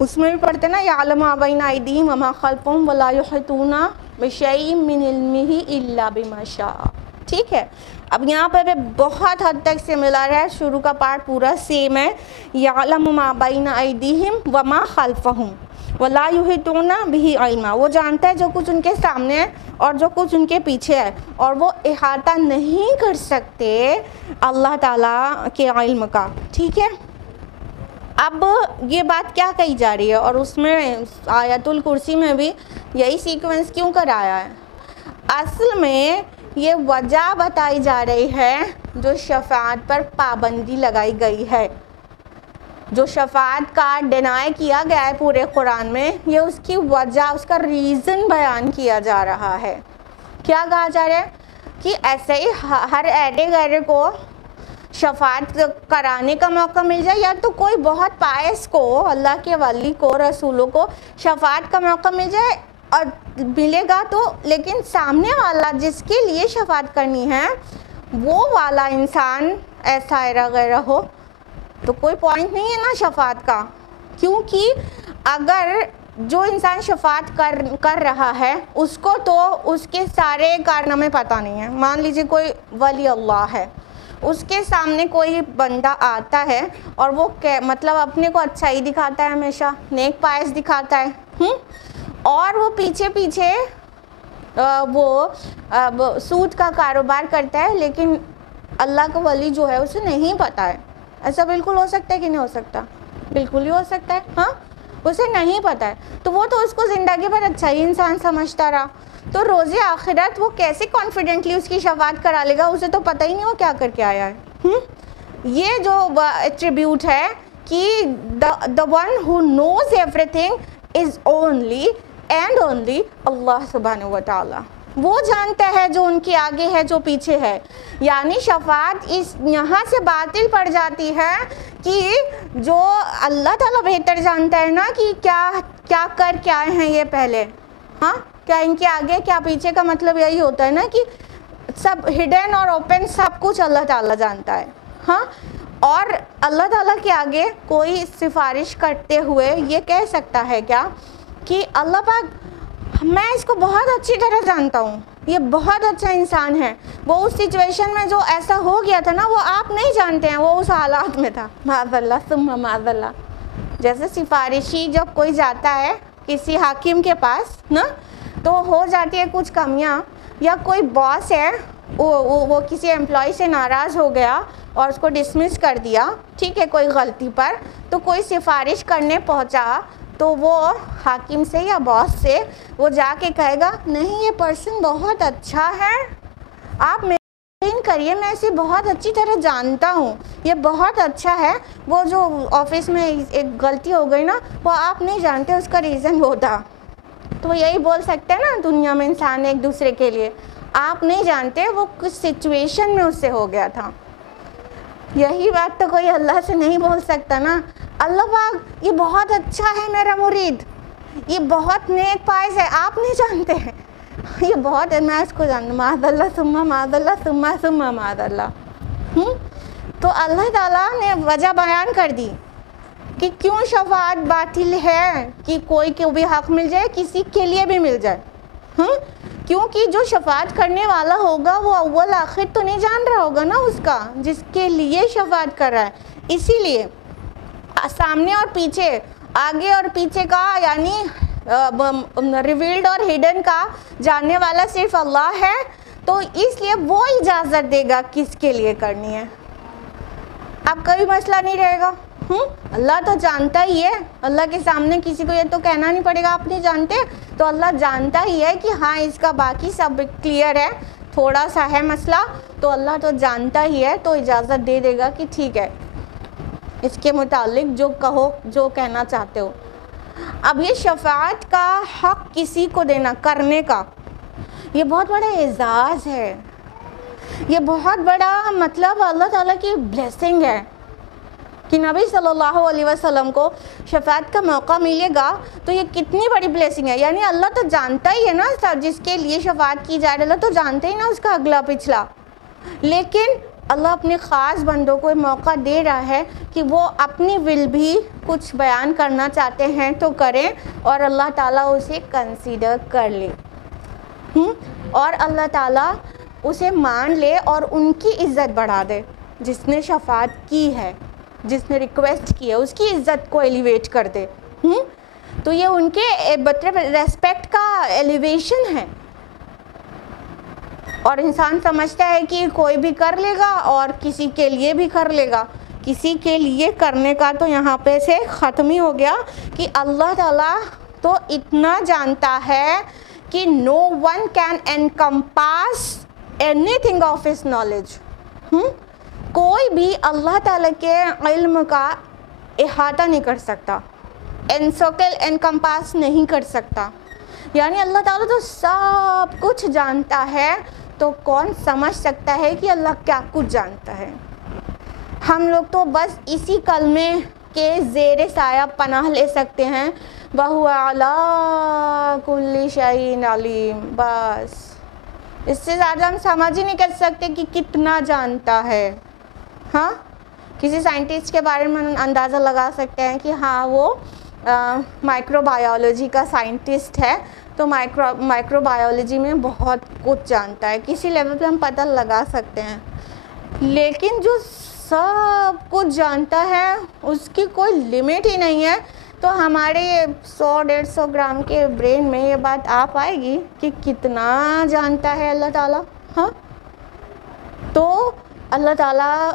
اس میں بھی پڑھتے نا یعلم ما بین ایدیہم وما خلفہم ولا یحیطون بشیء من علمہ الا بما شاء. ٹھیک ہے. اب یہاں پر بہت حد تک سملر ہے, شروع کا پارٹ پورا سیم ہے. یعلم ما بین ایدیہم وما خلفہم ولا یحیطون بہ علما, وہ جانتا ہے جو کچھ ان کے سامنے ہے اور جو کچھ ان کے پیچھے ہے, اور وہ احاطہ نہیں کر سکتے اللہ تعالیٰ کے علم کا. ٹھیک ہے. اب یہ بات کیا کہی جا رہی ہے, اور اس میں آیت الکرسی میں بھی یہی سیکوینس کیوں کرایا ہے؟ اصل میں یہ وجہ بتائی جا رہی ہے جو شفاعت پر پابندی لگائی گئی ہے, جو شفاعت کا ڈینائی کیا گیا ہے پورے قرآن میں, یہ اس کی وجہ, اس کا ریزن بیان کیا جا رہا ہے. کیا کہا جا رہا ہے کہ ایسے ہی ہر ایڈے گہرے کو شفاعت کرانے کا موقع مل جائے, یا تو کوئی بہت پائس کو, اللہ کے ولی کو, رسولوں کو شفاعت کا موقع مل جائے اور ملے گا تو, لیکن سامنے والا جس کے لیے شفاعت کرنی ہے وہ والا انسان ایسا ایرا غیرہ ہو تو کوئی پوائنٹ نہیں ہے نا شفاعت کا. کیونکہ اگر جو انسان شفاعت کر رہا ہے اس کو تو اس کے سارے کارنامے پتہ نہیں ہیں. مان لیجئے کوئی ولی اللہ ہے, اس کے سامنے کوئی بندہ آتا ہے اور وہ مطلب اپنے کو اچھا ہی دکھاتا ہے, ہمیشہ نیک پائس دکھاتا ہے, اور وہ پیچھے پیچھے وہ سود کا کاروبار کرتا ہے, لیکن اللہ کا ولی جو ہے اسے نہیں پتہ ہے. ایسا بالکل ہو سکتا ہے کہ نہیں ہو سکتا؟ بالکل ہی ہو سکتا ہے. ہاں, اسے نہیں پتہ ہے تو وہ تو اس کو زندگی بھر اچھا ہی انسان سمجھتا رہا, تو روز آخرت وہ کیسے کانفیڈنٹلی اس کی شفاعت کرا لے گا؟ اسے تو پتہ ہی نہیں وہ کیا کر کے آیا ہے. یہ جو ایٹریبیوٹ ہے کہ the one who knows everything is only and only اللہ سبحانہ و تعالیٰ. وہ جانتا ہے جو ان کے آگے ہے, جو پیچھے ہے. یعنی شفاعت اس یہاں سے باطل پڑ جاتی ہے کہ جو اللہ تعالیٰ بہتر جانتا ہے نا کہ کیا کر کے آئے ہیں یہ پہلے, ہاں, کیا ان کے آگے کیا پیچھے, کا مطلب یہی ہوتا ہے نا کہ سب ہڈن اور اوپن سب کچھ اللہ تعالیٰ جانتا ہے. ہاں, اور اللہ تعالیٰ کے آگے کوئی سفارش کرتے ہوئے یہ کہہ سکتا ہے کیا کہ اللہ پاک میں اس کو بہت اچھی طرح جانتا ہوں, یہ بہت اچھا انسان ہے, وہ اس سچویشن میں جو ایسا ہو گیا تھا نا وہ آپ نہیں جانتے ہیں, وہ اس حالات میں تھا, معاذ اللہ ثم معاذ اللہ. جیسے سفارشی جب کوئی جاتا ہے کسی حاکم کے پاس نا, تو ہو جاتی ہے کچھ کمیاں, یا کوئی باس ہے وہ کسی امپلائی سے ناراض ہو گیا اور اس کو ڈسمس کر دیا, ٹھیک ہے, کوئی غلطی پر, تو کوئی سفارش کرنے پہنچا تو وہ حاکم سے یا باس سے وہ جا کے کہے گا نہیں یہ پرسن بہت اچھا ہے, آپ مینٹین کریے, میں اسے بہت اچھی طرح جانتا ہوں, یہ بہت اچھا ہے. وہ جو آفس میں ایک غلطی ہو گئی نا وہ آپ نہیں جانتے, اس کا ریزن وہ تھا. تو وہ یہی بول سکتے ہیں نا دنیا میں انسان ایک دوسرے کے لیے, آپ نہیں جانتے وہ کچھ سچویشن میں اس سے ہو گیا تھا. یہی بات تو کوئی اللہ سے نہیں بول سکتا نا. اللہ پاک یہ بہت اچھا ہے میرا مرید, یہ بہت نیک پائس ہے, آپ نہیں جانتے ہیں, یہ بہت ہے, میں اس کو جانتا ہوں, معاذ اللہ ثم معاذ اللہ ثم معاذ اللہ. تو اللہ تعالیٰ نے وجہ بیان کر دی کہ کیوں شفاعت باطل ہے, کہ کوئی کو بھی حق مل جائے, کسی کے لیے بھی مل جائے. کیونکہ جو شفاعت کرنے والا ہوگا وہ اول آخر تو نہیں جان رہا ہوگا نا اس کا, جس کے لیے شفاعت کر رہا ہے. اسی لیے سامنے اور پیچھے, آگے اور پیچھے کا, یعنی ریویلڈ اور ہڈن کا جاننے والا صرف اللہ ہے, تو اس لیے وہ اجازت دے گا کس کے لیے کرنی ہے. اب کوئی مسئلہ نہیں رہے گا. اللہ تو جانتا ہی ہے, اللہ کے سامنے کسی کو یہ تو کہنا نہیں پڑے گا آپ نہیں جانتے, تو اللہ جانتا ہی ہے کہ ہاں اس کا باقی سب کلیئر ہے, تھوڑا سا ہے مسئلہ, تو اللہ تو جانتا ہی ہے, تو اجازت دے دے گا کہ ٹھیک ہے اس کے متعلق جو کہو, جو کہنا چاہتے ہو. اب یہ شفاعت کا حق کسی کو دینا کرنے کا, یہ بہت بڑا اعزاز ہے, یہ بہت بڑا مطلب اللہ تعالیٰ کی بلیسنگ ہے کہ نبی صلی اللہ علیہ وسلم کو شفاعت کا موقع ملے گا, تو یہ کتنی بڑی بلیسنگ ہے. یعنی اللہ تو جانتا ہی ہے نا جس کے لیے شفاعت کی جائے, اللہ تو جانتے ہی نا اس کا اگلا پچھلا, لیکن اللہ اپنے خاص بندوں کو موقع دے رہا ہے کہ وہ اپنی ول بھی کچھ بیان کرنا چاہتے ہیں تو کریں اور اللہ تعالیٰ اسے کنسیڈر کر لے، اور اللہ تعالیٰ اسے مان لے اور ان کی عزت بڑھا دے. جس نے شفاعت کی ہے، جس نے ریکویسٹ کی ہے، اس کی عزت کو ایلیویٹ کر دے. تو یہ ان کے مطلب ریسپیکٹ کا ایلیویشن ہے. اور انسان سمجھتا ہے کہ کوئی بھی کر لے گا اور کسی کے لیے بھی کر لے گا. کسی کے لیے کرنے کا تو یہاں پہ سے ختم ہی ہو گیا کہ اللہ تعالیٰ تو اتنا جانتا ہے کہ no one can encompass anything of his knowledge. کوئی بھی اللہ تعالیٰ کے علم کا احاطہ نہیں کر سکتا، انسرکل انکمپاس نہیں کر سکتا. یعنی اللہ تعالیٰ تو سب کچھ جانتا ہے، تو کون سمجھ سکتا ہے کہ اللہ کیا کچھ جانتا ہے. ہم لوگ تو بس اسی کلمے کے زیر سایہ پناہ لے سکتے ہیں، وَهُوَ عَلَىٰ كُلِّ شَيْءٍ عَلِيمٌ. بس اس سے زیادہ ہم سمجھ ہی نہیں کر سکتے کہ کتنا جانتا ہے. ہاں، کسی سائنٹسٹ کے بارے میں اندازہ لگا سکتے ہیں کہ ہاں وہ مائکرو بایولوجی کا سائنٹسٹ ہے، تو مائکرو بایولوجی میں بہت کچھ جانتا ہے، کسی لیول پہ ہم پتہ لگا سکتے ہیں. لیکن جو سب کچھ جانتا ہے اس کی کوئی لمٹ ہی نہیں ہے. تو ہمارے 100-150 گرام کے برین میں یہ بات آ پائے گی کہ کتنا جانتا ہے اللہ تعالیٰ. ہاں، تو اللہ تعالیٰ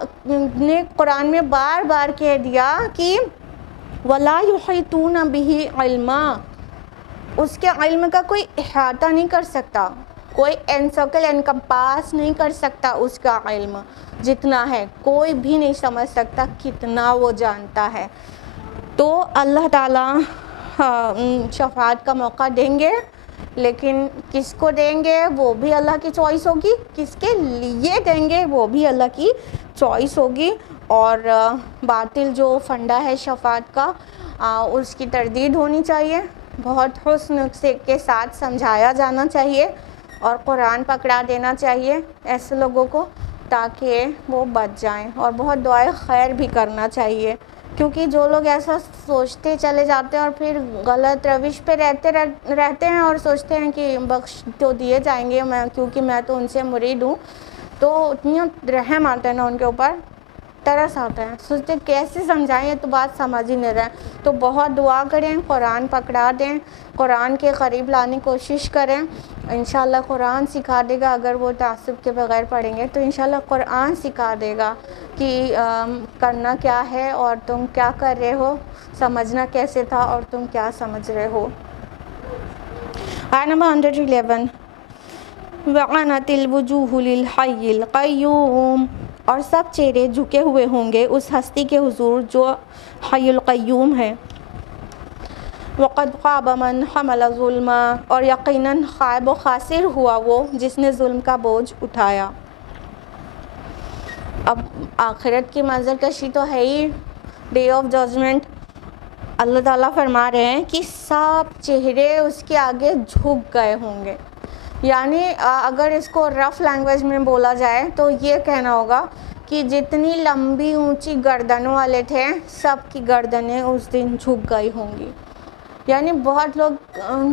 نے قرآن میں بار بار کہہ دیا کہ وَلَا يُحِيطُونَ بِهِ عِلْمًا. اس کے علم کا کوئی احاطہ نہیں کر سکتا، کوئی انسرکل انکمپاس نہیں کر سکتا. اس کا علم جتنا ہے کوئی بھی نہیں سمجھ سکتا کتنا وہ جانتا ہے. تو اللہ تعالیٰ شفاعت کا موقع دیں گے، لیکن کس کو دیں گے وہ بھی اللہ کی چوائس ہوگی، کس کے لیے دیں گے وہ بھی اللہ کی چوائس ہوگی. اور باطل جو فنڈا ہے شفاعت کا، اس کی تردید ہونی چاہیے، بہت حسن کے ساتھ سمجھایا جانا چاہیے اور قرآن پکڑا دینا چاہیے ایسے لوگوں کو تاکہ وہ بچ جائیں. اور بہت دعائے خیر بھی کرنا چاہیے، کیونکہ جو لوگ ایسا سوچتے چلے جاتے ہیں اور پھر غلط روش پہ رہتے ہیں اور سوچتے ہیں کہ بخش تو دیے جائیں گے کیونکہ میں تو ان سے مرید ہوں، تو اتنی رحم آتا ہے نا ان کے اوپر، ترس آتا ہے، سوچتے کیسے سمجھائیں، یہ تو بات سمجھ ہی نہیں رہے. تو بہت دعا کریں، قرآن پکڑا دیں، قرآن کے قریب لانے کی کوشش کریں. انشاءاللہ قرآن سکھا دے گا. اگر وہ تعصب کے بغیر پڑھیں گے تو انشاءاللہ قرآن سکھا دے گا کہ کرنا کیا ہے اور تم کیا کر رہے ہو، سمجھنا کیسے تھا اور تم کیا سمجھ رہے ہو. آیت نمبر 111 وَعَنَتِ الْوُجُوهُ لِلْحَيِّ الْقَيُّومِ. اور سب چہرے جھکے ہوئے ہوں گے اس ہستی کے حضور جو حی القیوم ہے. وَقَدْ خَابَ مَنْ حَمَلَ ظُلْمًا. اور یقیناً خائب و خاسر ہوا وہ جس نے ظلم کا بوجھ اٹھایا. اب آخرت کی منظر کشی تو ہے ہی، ڈے آف ججمنٹ. اللہ تعالیٰ فرما رہے ہیں کہ سب چہرے اس کے آگے جھک گئے ہوں گے. یعنی اگر اس کو رف لینگویج میں بولا جائے تو یہ کہنا ہوگا کہ جتنی لمبی اونچی گردنوں والے تھے سب کی گردنیں اس دن جھک گئی ہوں گی. یعنی بہت لوگ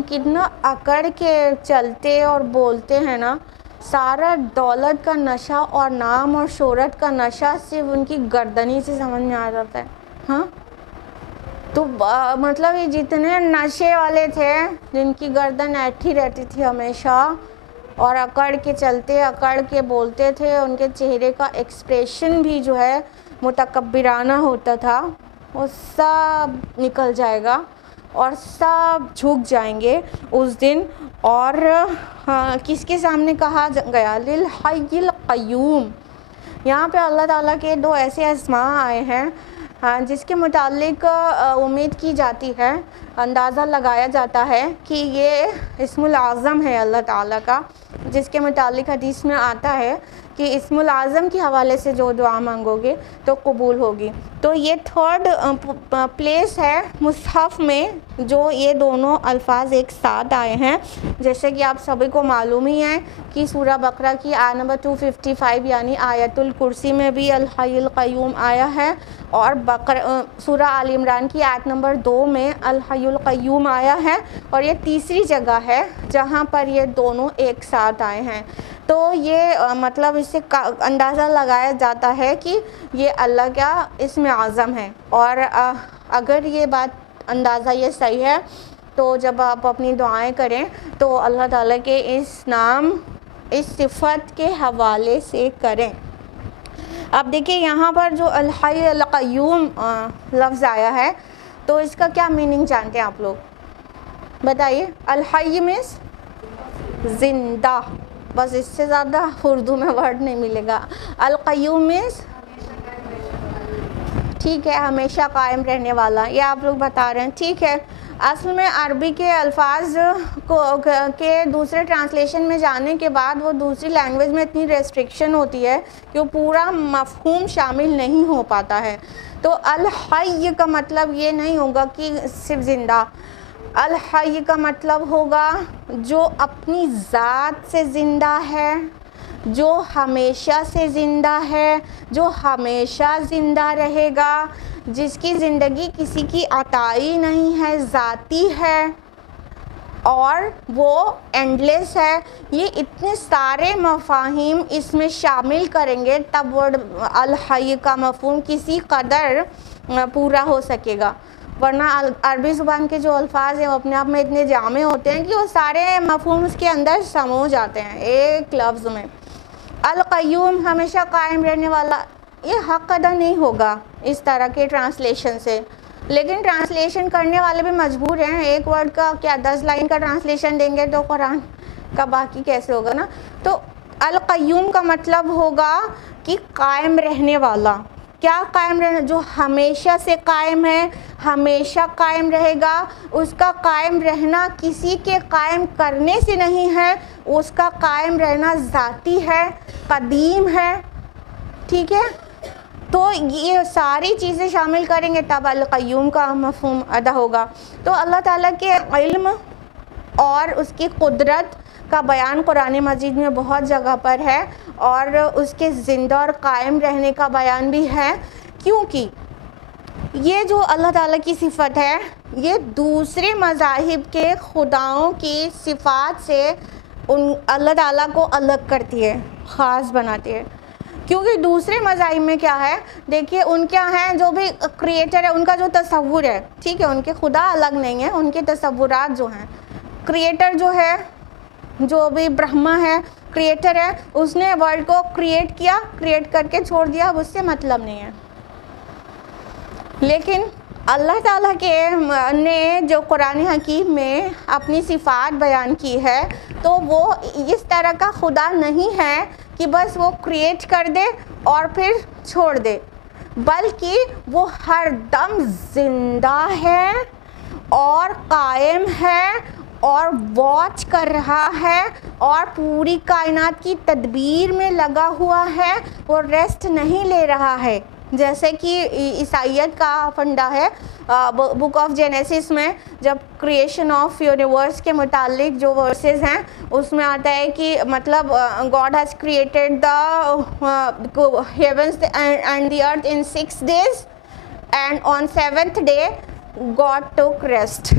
کتنا اکڑ کے چلتے اور بولتے ہیں نا، سارا دولت کا نشہ اور نام اور شہرت کا نشہ صرف ان کی گردنی سے سمجھ میں آ جاتا ہے. ہاں، تو مطلب یہ جتنے نشے والے تھے جن کی گردن ایٹھی رہتی تھی ہمیشہ اور اکڑ کے چلتے اکڑ کے بولتے تھے، ان کے چہرے کا ایکسپریشن بھی جو ہے متکبرانہ ہوتا تھا، وہ سب نکل جائے گا اور سب جھک جائیں گے اس دن. اور کس کے سامنے کہا گیا؟ للحی القیوم. یہاں پہ اللہ تعالیٰ کے دو ایسے اسماء آئے ہیں جس کے متعلق امید کی جاتی ہے، اندازہ لگایا جاتا ہے کہ یہ اسم العظم ہے اللہ تعالیٰ کا، جس کے متعلق حدیث میں آتا ہے کہ اسم العظم کے حوالے سے جو دعا مانگو گے تو قبول ہوگی. تو یہ تھرڈ پلیس ہے مصحف میں جو یہ دونوں الفاظ ایک ساتھ آئے ہیں. جیسے کہ آپ سبھی کو معلوم ہی ہے کہ سورہ بقرہ کی آیت نمبر 255 یعنی آیت الکرسی میں بھی الحی القیوم آیا ہے, اور سورہ آل عمران کی آیت نمبر 2 میں الحی القیوم آیا ہے, اور یہ تیسری جگہ ہے جہاں پر یہ دونوں ایک ساتھ آئے ہیں. تو یہ مطلب اس سے اندازہ لگایا جاتا ہے کہ یہ اللہ کا اسم اعظم ہے. اور اگر یہ بات اندازہ یہ صحیح ہے تو جب آپ اپنی دعائیں کریں تو اللہ تعالیٰ کے اس نام اس صفت کے حوالے سے کریں. اب دیکھیں یہاں پر جو الحی القیوم لفظ آیا ہے تو اس کا کیا میننگ جانتے ہیں آپ لوگ, بتائیے. الحی مینس زندہ, بس اس سے زیادہ اردو میں ورڈ نہیں ملے گا. القیوم مینس ٹھیک ہے ہمیشہ قائم رہنے والا, یہ آپ لوگ بتا رہے ہیں ٹھیک ہے. اصل میں عربی کے الفاظ کے دوسرے ٹرانسلیشن میں جانے کے بعد وہ دوسری لینگویج میں اتنی ریسٹرکشن ہوتی ہے کہ وہ پورا مفہوم شامل نہیں ہو پاتا ہے. تو الحی کا مطلب یہ نہیں ہوگا کہ صرف زندہ, الحی کا مطلب ہوگا جو اپنی ذات سے زندہ ہے, جو ہمیشہ سے زندہ ہے, جو ہمیشہ زندہ رہے گا, جس کی زندگی کسی کی عطائی نہیں ہے, ذاتی ہے اور وہ اینڈلیس ہے. یہ اتنے سارے مفاہیم اس میں شامل کریں گے تب ورڈ الحی کا مفہوم کسی قدر پورا ہو سکے گا, ورنہ عربی زبان کے جو الفاظ ہیں وہ اپنے آپ میں اتنے جامع ہوتے ہیں کہ وہ سارے مفہوم اس کے اندر سمو جاتے ہیں ایک لفظ میں. القیوم ہمیشہ قائم رہنے والا, یہ حق ادا نہیں ہوگا اس طرح کے ٹرانسلیشن سے, لیکن ٹرانسلیشن کرنے والے بھی مجبور ہیں. ایک ورڈ کا کیا 10 لائن کا ٹرانسلیشن دیں گے تو قرآن کا باقی کیسے ہوگا نا. تو القیوم کا مطلب ہوگا کہ قائم رہنے والا. کیا قائم رہنا, جو ہمیشہ سے قائم ہے, ہمیشہ قائم رہے گا. اس کا قائم رہنا کسی کے قائم کرنے سے نہیں ہے, اس کا قائم رہنا ذاتی ہے, قدیم ہے, ٹھیک ہے. تو یہ ساری چیزیں شامل کریں گے تب القیوم کا مفہوم ادا ہوگا. تو اللہ تعالیٰ کے علم اور اس کی قدرت کا بیان قرآن مجید میں بہت جگہ پر ہے, اور اس کے زندہ اور قائم رہنے کا بیان بھی ہے, کیونکہ یہ جو اللہ تعالیٰ کی صفت ہے یہ دوسرے مذاہب کے خداؤں کی صفات سے اللہ تعالیٰ کو الگ کرتی ہے, خاص بناتی ہے. کیونکہ دوسرے مذاہب میں کیا ہے, دیکھیے ان کیا ہیں, جو بھی کریٹر ہے ان کا جو تصور ہے, ٹھیک ہے, ان کے خدا الگ نہیں ہے, ان کے تصورات جو ہیں. کریٹر جو ہے, جو بھی برہما ہے, کریٹر ہے, اس نے ورلڈ کو کریٹ کیا, کریٹ کر کے چھوڑ دیا, اب اس سے مطلب نہیں ہے. لیکن اللہ تعالیٰ کے نے جو قرآن حکیم میں اپنی صفات بیان کی ہے تو وہ اس طرح کا خدا نہیں ہے کہ بس وہ کریٹ کر دے اور پھر چھوڑ دے, بلکہ وہ ہر دم زندہ ہے اور قائم ہے اور واچ کر رہا ہے اور پوری کائنات کی تدبیر میں لگا ہوا ہے, وہ ریسٹ نہیں لے رہا ہے. جیسے کہ عیسائیت کا فنڈا ہے بک آف جینیسس میں, جب کریشن آف یونیورس کے متعلق جو ورسز ہیں اس میں آتا ہے کہ مطلب God has created the havens and the earth in 6 days and on 7th day God ٹوک ریسٹ.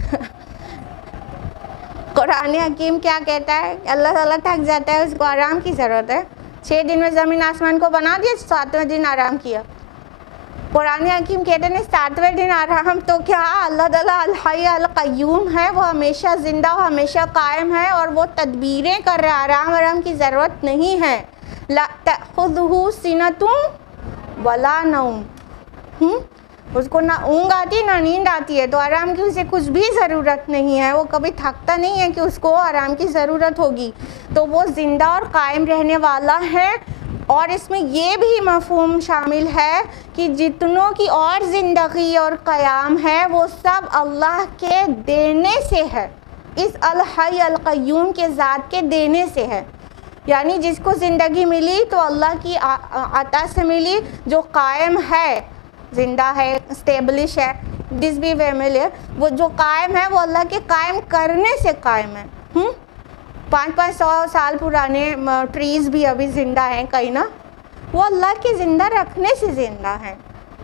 قرآن حکیم کیا کہتا ہے, اللہ تعالیٰ تھک جاتا ہے, اس کو آرام کی ضرورت ہے. 6 دن میں زمین آسمان کو بنا دیا, 7ویں دن آرام کیا. قرآن حکیم کہتے ہیں 7ویں دن آرام, تو کیا اللہ تعالیٰ الحی القیوم ہے, وہ ہمیشہ زندہ, وہ ہمیشہ قائم ہے اور وہ تدبیریں کر رہا ہے, آرام کی ضرورت نہیں ہے. لا تأخذہ سنۃ ولا نوم, اس کو نہ اونگ آتی نہ نیند آتی ہے, تو آرام کی اسے کچھ بھی ضرورت نہیں ہے, وہ کبھی تھکتا نہیں ہے کہ اس کو آرام کی ضرورت ہوگی. تو وہ زندہ اور قائم رہنے والا ہے. اور اس میں یہ بھی مفہوم شامل ہے کہ جتنوں کی اور زندگی اور قیام ہے وہ سب اللہ کے دینے سے ہے, اس الحی القیوم کے ذات کے دینے سے ہے. یعنی جس کو زندگی ملی تو اللہ کی عطا سے ملی، جو قائم ہے، زندہ ہے، اسٹیبلش ہے، جس بھی وے میں لے، وہ جو قائم ہے وہ اللہ کے قائم کرنے سے قائم ہے۔ 500 سال پرانے ٹریز بھی ابھی زندہ ہیں کہیں نا، وہ اللہ کے زندہ رکھنے سے زندہ ہیں،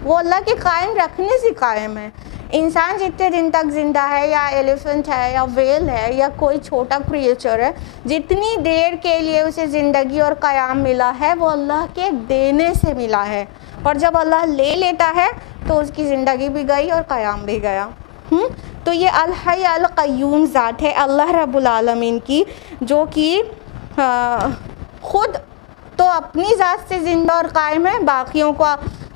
وہ اللہ کے قائم رکھنے سے قائم ہے۔ انسان جتنے دن تک زندہ ہے، یا ایلیفنٹ ہے، یا ویل ہے، یا کوئی چھوٹا کریچر ہے، جتنی دیر کے لیے اسے زندگی اور قیام ملا ہے وہ اللہ کے دینے سے ملا ہے، اور جب اللہ لے لیتا ہے تو اس کی زندگی بھی گئی اور قیام بھی گیا۔ تو یہ الحی القیوم ذات ہے اللہ رب العالمین کی، جو کہ خود تو اپنی ذات سے زندہ اور قائم ہے، باقیوں کو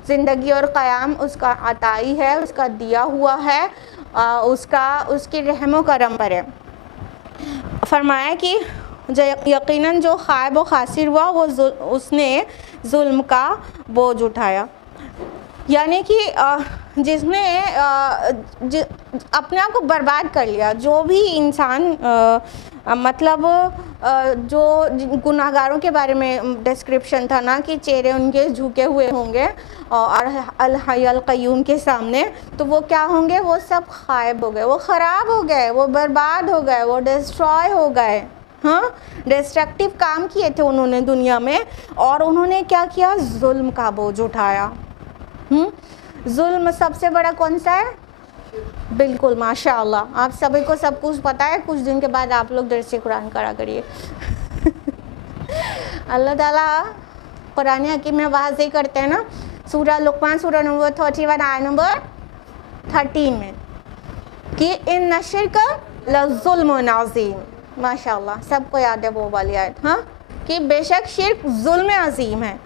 زندگی اور قیام اس کا عطائی ہے، اس کا دیا ہوا ہے، اس کی رحم و کرم پر ہے۔ فرمایا کہ یقیناً جو خائب و خاسر ہوا وہ اس نے ظلم کا بوجھ اٹھایا، یعنی کہ جس نے اپنے آپ کو برباد کر لیا۔ جو بھی انسان مطلب جو گناہگاروں کے بارے میں ڈسکرپشن تھا نا کہ چہرے ان کے جھکے ہوئے ہوں گے اور الحی القیوم کے سامنے، تو وہ کیا ہوں گے؟ وہ سب خائب ہو گئے، وہ خراب ہو گئے، وہ برباد ہو گئے، وہ ڈسٹرائے ہو گئے۔ ڈسٹرکٹیو کام کیے تھے انہوں نے دنیا میں، اور انہوں نے کیا کیا؟ ظلم کا بوجھ اٹھایا۔ ظلم سب سے بڑا کون سا ہے؟ بالکل، ماشاءاللہ آپ سبھی کو سب کچھ پتہ ہے۔ کچھ دن کے بعد آپ لوگ درس قرآن کرا کریے۔ اللہ تعالیٰ قرآن حکیم میں واضح کرتے ہیں نا، سورہ لقمان سورہ نمبر 31 آیت نمبر 13 میں کہ ان الشرک لظلم عظیم۔ ماشاءاللہ سب کو یاد ہے وہ والی آیت، کہ بے شک شرک ظلم عظیم ہے۔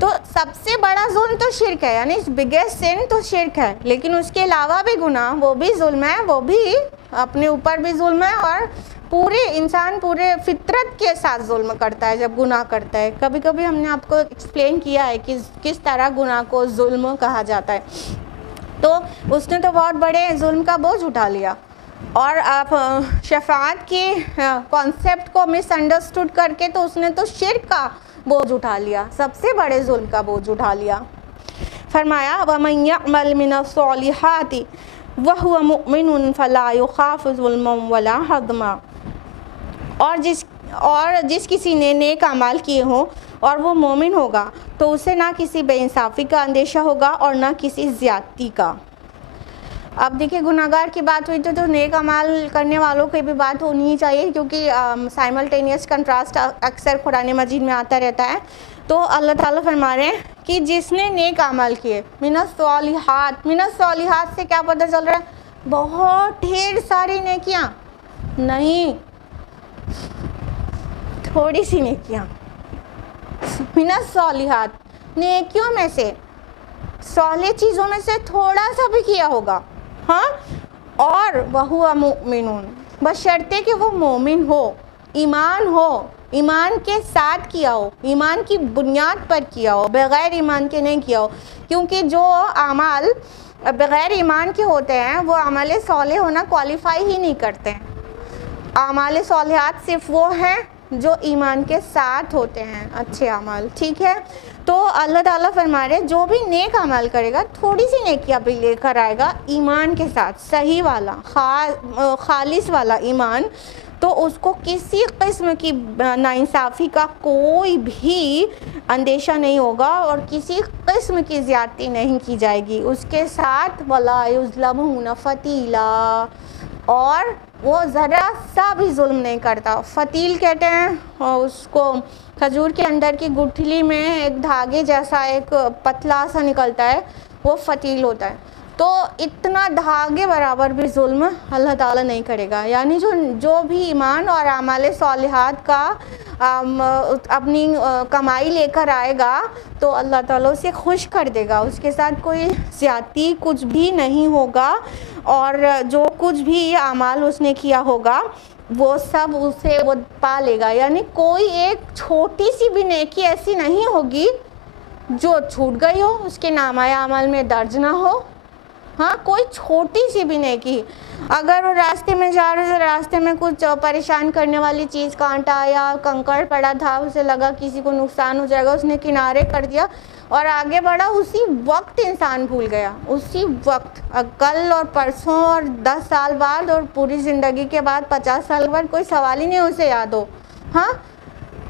تو سب سے بڑا ظلم تو شرک ہے، یعنی بگیسٹ سن تو شرک ہے، لیکن اس کے علاوہ بھی گناہ وہ بھی ظلم ہے، وہ بھی اپنے اوپر بھی ظلم ہے، اور پورے انسان پورے فطرت کے ساتھ ظلم کرتا ہے جب گناہ کرتا ہے۔ کبھی کبھی ہم نے آپ کو ایکسپلین کیا ہے کہ کس طرح گناہ کو ظلم کہا جاتا ہے۔ تو اس نے تو بہت بڑے ظلم کا بوجھ اٹھا لیا، اور آپ شفاعت کی کانسیپٹ کو مس انڈرسٹوڈ کر کے تو اس نے تو شرک کا بوجھ اٹھا لیا، سب سے بڑے ظلم کا بوجھ اٹھا لیا۔ فرمایا وَمَن يَعْمَلْ مِنَ الصَّالِحَاتِ وَهُوَ مُؤْمِنٌ فَلَا يُخَافُ ظُلْمًا وَلَا هَضْمًا، اور جس کسی نے نیک اعمال کیے ہوں اور وہ مومن ہوگا تو اسے نہ کسی بے انصافی کا اندیشہ ہوگا اور نہ کسی زیادتی کا۔ اب دیکھیں گناہگار کی بات ہوئی تو نیک اعمال کرنے والوں کی بھی بات ہونی ہی چاہیے، کیونکہ سائملٹینیس کنٹراسٹ اکثر قرآن مجید میں آتا رہتا ہے۔ تو اللہ تعالیٰ فرما رہے ہیں کہ جس نے نیک اعمال کیے، من الصالحات، من الصالحات سے کیا پتہ چل رہا ہے؟ بہت ڈھیر ساری نیکیاں نہیں، تھوڑی سی نیکیاں۔ من الصالحات، نیکیوں میں سے، صالح چیزوں میں سے تھوڑا سا بھی کیا ہوگا، اور وَهُوَ مُؤْمِنٌ، بشرطے کہ وہ مومن ہو، ایمان ہو، ایمان کے ساتھ کیا ہو، ایمان کی بنیاد پر کیا ہو، بغیر ایمان کے نہیں کیا ہو، کیونکہ جو اعمال بغیر ایمان کے ہوتے ہیں وہ اعمال صالح ہونا کوالیفائی ہی نہیں کرتے ہیں۔ اعمال صالحات صرف وہ ہیں جو ایمان کے ساتھ ہوتے ہیں، اچھے اعمال، ٹھیک ہے۔ تو اللہ تعالیٰ فرما رہے جو بھی نیک عمل کرے گا، تھوڑی سی نیکیاں بھی لے کر آئے گا ایمان کے ساتھ، صحیح والا، خالص والا ایمان، تو اس کو کسی قسم کی ناانصافی کا کوئی بھی اندیشہ نہیں ہوگا اور کسی قسم کی زیادتی نہیں کی جائے گی اس کے ساتھ۔ وَلَا يُظْلَمُونَ فَتِيلًا، اور وہ ذرا سا بھی ظلم نہیں کرتا۔ فتیل کہتے ہیں اس کو، کھجور کے اندر کی گٹھلی میں ایک دھاگے جیسا ایک پتلا سا نکلتا ہے، وہ فتیل ہوتا ہے۔ تو اتنا دھاگے برابر بھی ظلم اللہ تعالیٰ نہیں کرے گا، یعنی جو بھی ایمان اور اعمال صالحات کا اپنی کمائی لے کر آئے گا تو اللہ تعالیٰ اسے خوش کر دے گا، اس کے ساتھ کوئی زیادتی کچھ بھی نہیں ہوگا، اور جو کچھ بھی اعمال اس نے کیا ہوگا وہ سب اسے وہ پا لے گا، یعنی کوئی ایک چھوٹی سی بھی نیکی ایسی نہیں ہوگی جو چھوٹ گئی ہو، اس کے نامہ اعمال میں درج نہ ہو، ہاں کوئی چھوٹی سی بھی نیکی. اگر وہ راستے میں جا رہے تھے, راستے میں کچھ پریشان کرنے والی چیز, کانٹا یا کنکڑ پڑا تھا, اسے لگا کسی کو نقصان ہو جائے گا, اس نے کنارے کر دیا اور آگے بڑھا, اسی وقت انسان بھول گیا, اسی وقت. کل اور پرسوں اور 10 سال بعد اور پوری زندگی کے بعد 50 سال بعد کوئی سوال ہی نہیں اسے یاد ہو. ہاں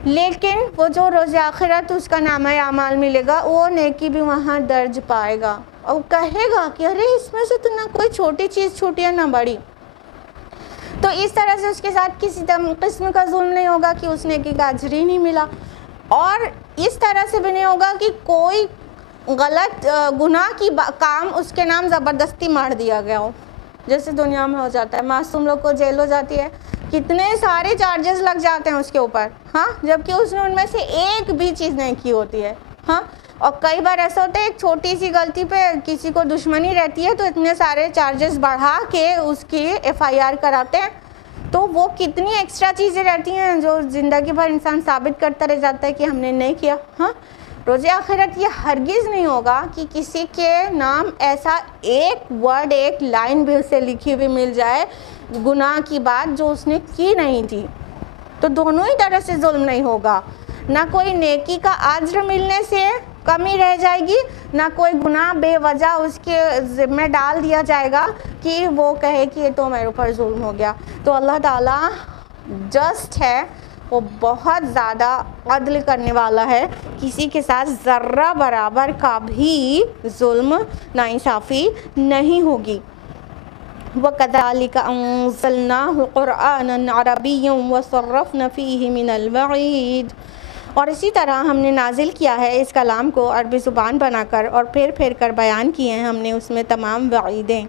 لیکن وہ جو روز آخرت اس کا نامہ اعمال ملے گا, وہ نیکی بھی وہاں درج پائے گا اور کہے گا کہ ارے اس میں سے تو نہ کوئی چھوٹی چیز چھوٹی ہے نہ بڑی. تو اس طرح سے اس کے ساتھ کسی قسم کا ظلم نہیں ہوگا کہ اس نیکی کا اجر ہی نہیں ملا, اور اس طرح سے بھی نہیں ہوگا کہ کوئی غلط گناہ کی کام اس کے نام زبردستی مار دیا گیا ہو, جیسے دنیا میں ہو جاتا ہے. معصوم لوگ کو جیل ہو جاتی ہے, کتنے سارے چارجز لگ جاتے ہیں اس کے اوپر, ہاں, جبکہ اس نے ان میں سے ایک بھی چیز نہیں کی ہوتی ہے. ہاں, اور کئی بار ایسا ہوتا ہے ایک چھوٹی سی غلطی پہ کسی کو دشمنی رہتی ہے تو اتنے سارے چارجز بڑھا کے اس کی FIR کراتے ہیں. تو وہ کتنی ایکسٹرا چیزیں رہتی ہیں جو زندگی بھر انسان ثابت کرتا رہ جاتا ہے کہ ہم نے نہیں کیا. ہاں, روز آخرت یہ ہرگز نہیں ہوگا کہ کسی کے نام ایسا ایک ورڈ, ایک لائن بھی اسے لکھی ہوئی مل جائے گناہ کی بات جو اس نے کی نہیں تھی. تو دونوں ہی طرح سے ظلم نہیں ہوگا, نہ کوئی نیکی کا اجر ملنے سے کمی رہ جائے گی, نہ کوئی گناہ بے وجہ اس کے ذمہ ڈال دیا جائے گا کہ وہ کہے کہ یہ تو میرے اوپر ظلم ہو گیا. تو اللہ تعالیٰ جسٹ ہے, وہ بہت زیادہ عدل کرنے والا ہے, کسی کے ساتھ ذرہ برابر کا بھی ظلم ناانصافی نہیں ہوگی. وَكَذَلِكَ أَنزَلْنَاهُ قُرْآنًا عَرَبِيًّا وَصَرَّفْنَا فِيهِ مِنَ الْوَعِيدِ, اور اسی طرح ہم نے نازل کیا ہے اس کلام کو عربی زبان بنا کر اور پھر کر بیان کیے ہیں ہم نے اس میں تمام وعیدیں.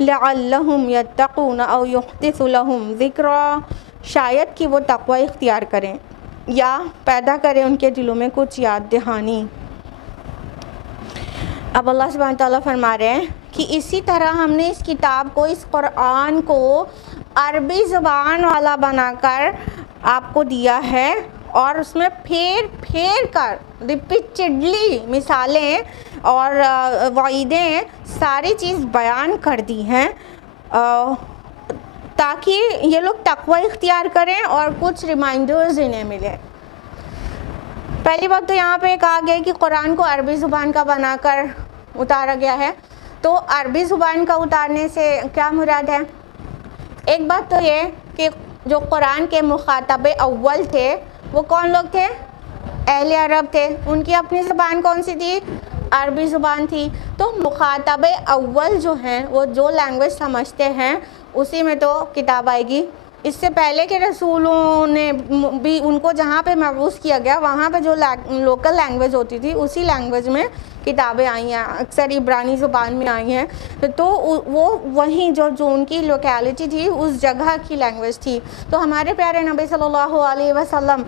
لَعَلَّهُمْ يَتَّقُونَ أَوْ يُحْدِثُ لَهُمْ ذِكْرًا, شاید کہ وہ تقوی اختیار کریں یا پیدا کریں ان کے دلوں میں کچھ یاد دہانی. اب اللہ سبحانہ تعالیٰ فرما رہے ہیں کہ اسی طرح ہم نے اس کتاب کو, اس قرآن کو عربی زبان والا بنا کر آپ کو دیا ہے, اور اس میں پھیر کر ریپیٹڈلی مثالیں اور وعیدیں ساری چیز بیان کر دی ہیں تاکہ یہ لوگ تقوی اختیار کریں اور کچھ ریمائنڈرز انہیں ملے. پہلی بات تو یہاں پہ کہا گیا کہ قرآن کو عربی زبان کا بنا کر اتارا گیا ہے. تو عربی زبان کا اتارنے سے کیا مراد ہے؟ ایک بات تو یہ کہ جو قرآن کے مخاطب اول تھے وہ کون لوگ تھے؟ اہل عرب تھے, ان کی اپنی زبان کون سی تھی؟ عربی زبان تھی. تو مخاطب اول جو ہیں وہ جو لینگویج سمجھتے ہیں اسی میں تو کتاب آئے گی. اس سے پہلے کے رسولوں نے بھی ان کو جہاں پہ مبعوث کیا گیا وہاں پہ جو لوکل لینگویج ہوتی تھی اسی لینگویج میں کتابیں آئی ہیں, اکثر عبرانی زبان میں آئی ہیں. تو وہ وہیں جو ان کی لوکیلٹی تھی اس جگہ کی لینگویج تھی. تو ہمارے پیارے نبی صلی اللہ علیہ وسلم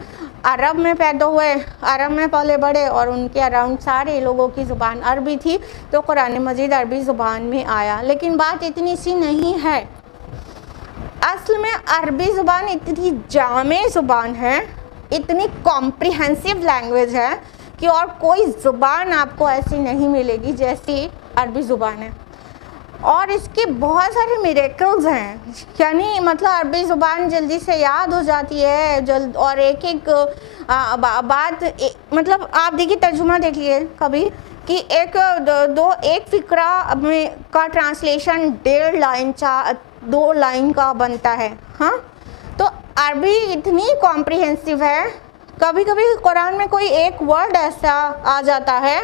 عرب میں پیدا ہوئے, عرب میں پلے بڑھے, اور ان کے اراؤنڈ سارے لوگوں کی زبان عربی تھی. تو قرآن مجید عربی زبان میں آیا. لیکن بات اتنی سی نہیں ہے, اصل میں عربی زبان اتنی جامع زبان ہے, اتنی کمپریہنسو لینگویج ہے کہ اور کوئی زبان آپ کو ایسی نہیں ملے گی جیسی عربی زبان ہے. اور اس کے بہت سارے میریکلز ہیں, یعنی مطلب عربی زبان جلدی سے یاد ہو جاتی ہے اور ایک بات مطلب آپ دیکھیے ترجمہ دیکھ لیے کبھی کہ ایک فقرہ میں کا ٹرانسلیشن 1.5 لائن 2 لائن کا بنتا ہے. ہاں, تو عربی اتنی کمپریہنسو ہے, کبھی کبھی قرآن میں کوئی ایک ورڈ ایسا آ جاتا ہے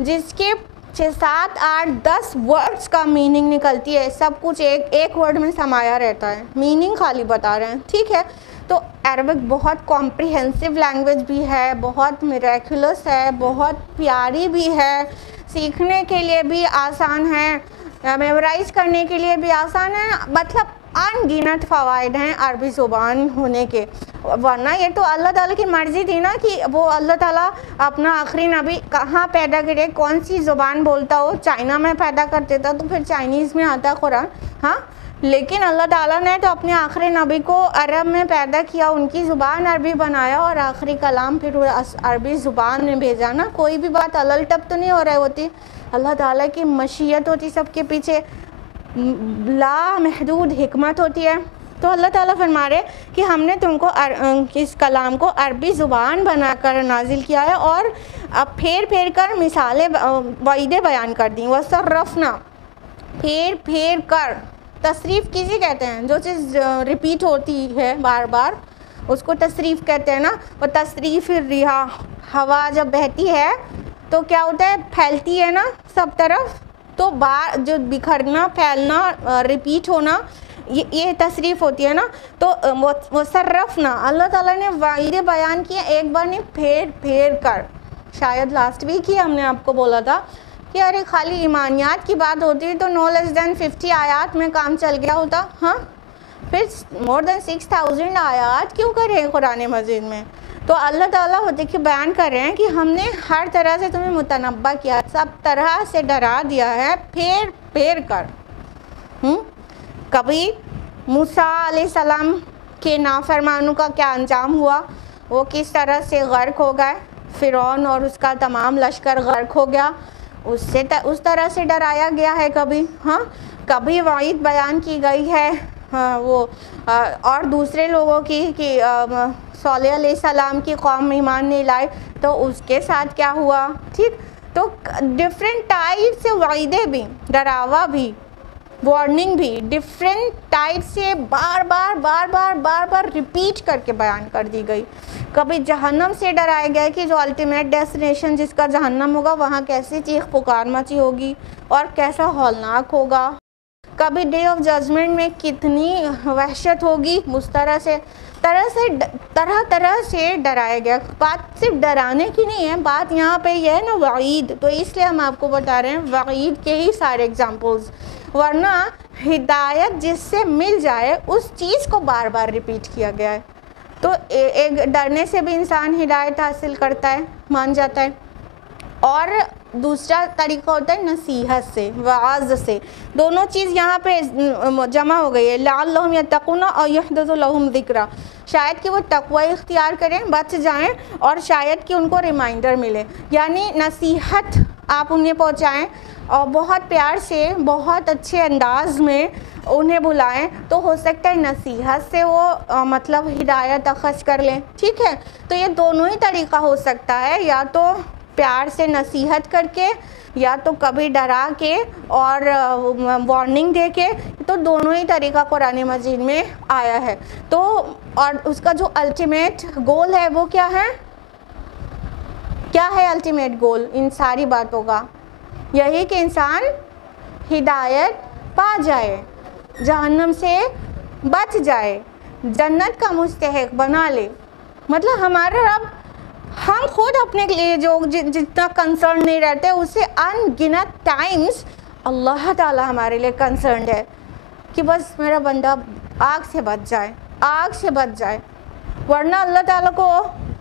جس کے 6 7 8 10 ورڈز کا میننگ نکلتی ہے, سب کچھ ایک ورڈ میں سمایا رہتا ہے, میننگ خالی بتا رہے ہیں. ٹھیک ہے, تو عربک بہت کمپریہنسو لینگویج بھی ہے, بہت میریکولس ہے, بہت پیاری بھی ہے, سیکھنے کے لیے بھی آسان ہے, میمورائز کرنے کے لیے بھی آسان ہے. مطلب ان گنت فوائد ہیں عربی زبان ہونے کے. ورنہ یہ تو اللہ تعالیٰ کی مرضی تھی نا کہ وہ اللہ تعالیٰ اپنا آخری نبی کہاں پیدا کرے, کون سی زبان بولتا ہو. چائنا میں پیدا کرتے تھا تو پھر چائنیز میں آتا قرآن. ہاں, لیکن اللہ تعالیٰ نے تو اپنے آخری نبی کو عرب میں پیدا کیا، ان کی زبان عربی بنایا اور آخری کلام پھر عربی زبان میں بھیجا نا. کوئی بھی بات الل ٹپ تو نہیں ہو رہی ہوتی، اللہ تعالیٰ کی مشیت ہوتی، سب کے پیچھے لا محدود حکمت ہوتی ہے. تو اللہ تعالیٰ فرما رہے کہ ہم نے تم کو اس کلام کو عربی زبان بنا کر نازل کیا ہے اور اب پھیر پھیر کر مثالیں وعیدیں بیان کر دیں. وَصَرَّفْنَا، پھیر کر. تصریف کسی کہتے ہیں جو چیز ریپیٹ ہوتی ہے بار بار، اس کو تصریف کہتے ہیں نا. وہ تصریف الرِّیحَ، ہوا جب بہتی ہے تو کیا ہوتا ہے، پھیلتی ہے نا سب طرف، تو جو بکھرنا، پھیلنا، ریپیٹ ہونا، یہ تصریف ہوتی ہے نا. تو وَصَرَّفْنَا، اللہ تعالیٰ نے وعیدیں بیان کیے ایک بار نہیں، پھیر کر. شاید لاسٹ ویک ہی ہم نے آپ کو بولا تھا کہ ارے خالی ایمانیات کی بات ہوتی تو no less than 50 آیات میں کام چل گیا ہوتا. ہاں پھر more than 6000 آیات کیوں کرے قرآن مجید میں؟ تو اللہ تعالیٰ ہوتے کہ بیان کر رہے ہیں کہ ہم نے ہر طرح سے تمہیں متنبع کیا، سب طرح سے ڈرا دیا ہے پھیر کر. کبھی موسیٰ علیہ السلام کے نافرمانوں کا کیا انجام ہوا، وہ کس طرح سے غرق ہو گئے، فرعون اور اس کا تمام لشکر غرق ہو گیا، اس طرح سے ڈرایا گیا ہے. کبھی وعید بیان کی گئی ہے وہ اور دوسرے لوگوں کی کہ صالح علیہ السلام کی قوم ایمان نہیں لائے تو اس کے ساتھ کیا ہوا. ٹھیک، تو ڈفرینٹ ٹائپ سے وعیدیں بھی، ڈراوا بھی، وارننگ بھی ڈفرینٹ ٹائپ سے بار بار ریپیٹ کر کے بیان کر دی گئی. کبھی جہنم سے ڈرایا گیا کہ جو الٹیمیٹ ڈیسٹینیشن جس کا جہنم ہوگا وہاں کیسی چیخ پکار مچی ہوگی اور کیسا ہولناک ہوگا. کبھی ڈے آف ججمنٹ میں کتنی وحشت ہوگی. اس طرح سے ڈرایا گیا. بات صرف ڈرانے کی نہیں ہے، بات یہاں پہ یہ ہے نا وعید، تو اس لیے ہم آپ کو بتا رہے ہیں وعید کے ہی سارے ایگزامپلز. ورنہ ہدایت جس سے مل جائے اس چیز کو بار بار ریپیٹ کیا گیا ہے. تو ایک ڈرنے سے بھی انسان ہدایت حاصل کرتا ہے، مان جاتا ہے. اور دوسرا طریقہ ہوتا ہے نصیحت سے، وعظ سے. دونوں چیز یہاں پہ جمع ہو گئی ہے. لعلہم یتقون او یحدث لہم ذکرا، شاید کہ وہ تقوی اختیار کریں، بچ جائیں، اور شاید کہ ان کو ریمائنڈر ملے. یعنی نصیحت آپ انہیں پہنچائیں اور بہت پیار سے، بہت اچھے انداز میں انہیں بلائیں، تو ہو سکتا ہے نصیحت سے وہ مطلب ہدایت اخذ کر لیں. ٹھیک ہے، تو یہ دونوں ہی طریقہ ہو سکتا ہے، یا تو پیار سے نصیحت کر کے، یا تو کبھی ڈرا کے اور وارننگ دے کے. تو دونوں ہی طریقہ قرآن مجید میں آیا ہے. تو اور اس کا جو الٹیمیٹ گول ہے وہ کیا ہے؟ کیا ہے الٹیمیٹ گول ان ساری باتوں کا؟ یہی کہ انسان ہدایت پا جائے، جہنم سے بچ جائے، جنت کا مستحق بنا لے. مطلب ہمارا رب، ہم خود اپنے لیے جو جتنا کنسرن نہیں رہتے، اس سے ان گنت ٹائمز اللہ تعالیٰ ہمارے لیے کنسرنڈ ہے کہ بس میرا بندہ آگ سے بچ جائے، آگ سے بچ جائے. ورنہ اللہ تعالیٰ کو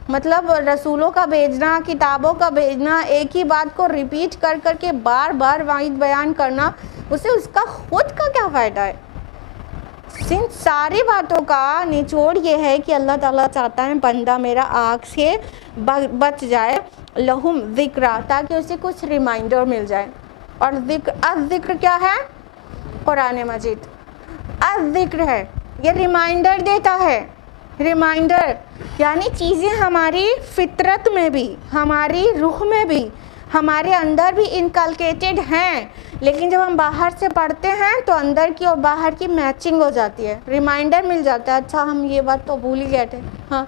مطلب رسولوں کا بھیجنا، کتابوں کا بھیجنا، ایک ہی بات کو ریپیٹ کر کر کے بار بار وعید بیان کرنا، اسے اس کا خود کا کیا فائدہ ہے؟ ان ساری باتوں کا نچوڑ یہ ہے کہ اللہ تعالیٰ چاہتا ہے بندہ میرا آگ سے بچ جائے، لہم ذکرا، تاکہ اسے کچھ ریمائنڈر مل جائے. اور ذکر کیا ہے؟ قرآن مجید الذکر ہے، یہ ریمائنڈر دیتا ہے. ریمائنڈر یعنی چیزیں ہماری فطرت میں بھی، ہماری روح میں بھی، ہمارے اندر بھی انکلکیٹڈ ہیں، لیکن جب ہم باہر سے پڑھتے ہیں تو اندر کی اور باہر کی میچنگ ہو جاتی ہے. ریمائنڈر مل جاتا ہے، اچھا ہم یہ بات تو بھول ہی گئے تھے، ہاں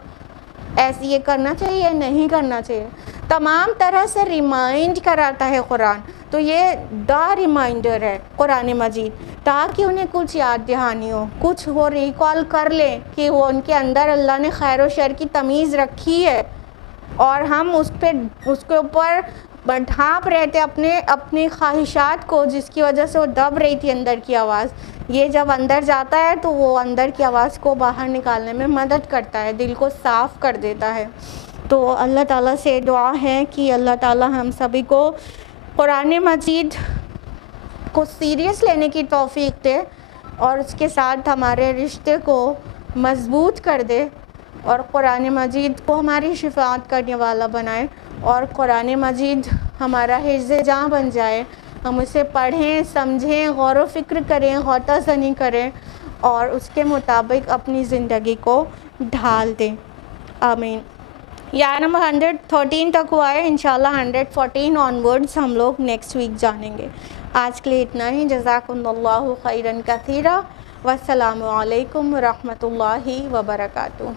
ایسے یہ کرنا چاہیے، نہیں کرنا چاہیے. تمام طرح سے ریمائنڈ کراتا ہے قرآن. تو یہ ریمائنڈر ہے قرآن مجید، تاکہ انہیں کچھ یاد دہانی ہو، کچھ وہ ریکال کر لیں کہ وہ ان کے اندر اللہ نے خیر و شر کی تمیز رکھی ہے، اور ہم اس کے اوپر ڈھانپ رہے تھے اپنی خواہشات کو، جس کی وجہ سے وہ دب رہی تھی اندر کی آواز. یہ جب اندر جاتا ہے تو وہ اندر کی آواز کو باہر نکالنے میں مدد کرتا ہے، دل کو صاف کر دیتا ہے. تو اللہ تعالیٰ سے دعا ہے کہ اللہ تعالیٰ ہم سبھی کو قرآن مجید کو سیریس لینے کی توفیق دے، اور اس کے ساتھ ہمارے رشتے کو مضبوط کر دے، اور قرآن مجید کو ہماری شفاعت کرنے والا بنائے، اور قرآن مجید ہمارا حفظ جاں بن جائے، ہم اسے پڑھیں، سمجھیں، غور و فکر کریں، غوطہ زنی کریں اور اس کے مطابق اپنی زندگی کو ڈھال دیں۔ آمین۔ یا نمبر 113 تک ہوا ہے، انشاءاللہ 114 آنورڈز ہم لوگ نیکسٹ ویک جانیں گے۔ آج کے لیے اتنا ہی، جزاکم اللہ خیرا کثیرا، والسلام علیکم ورحمۃ اللہ وبرکاتہ۔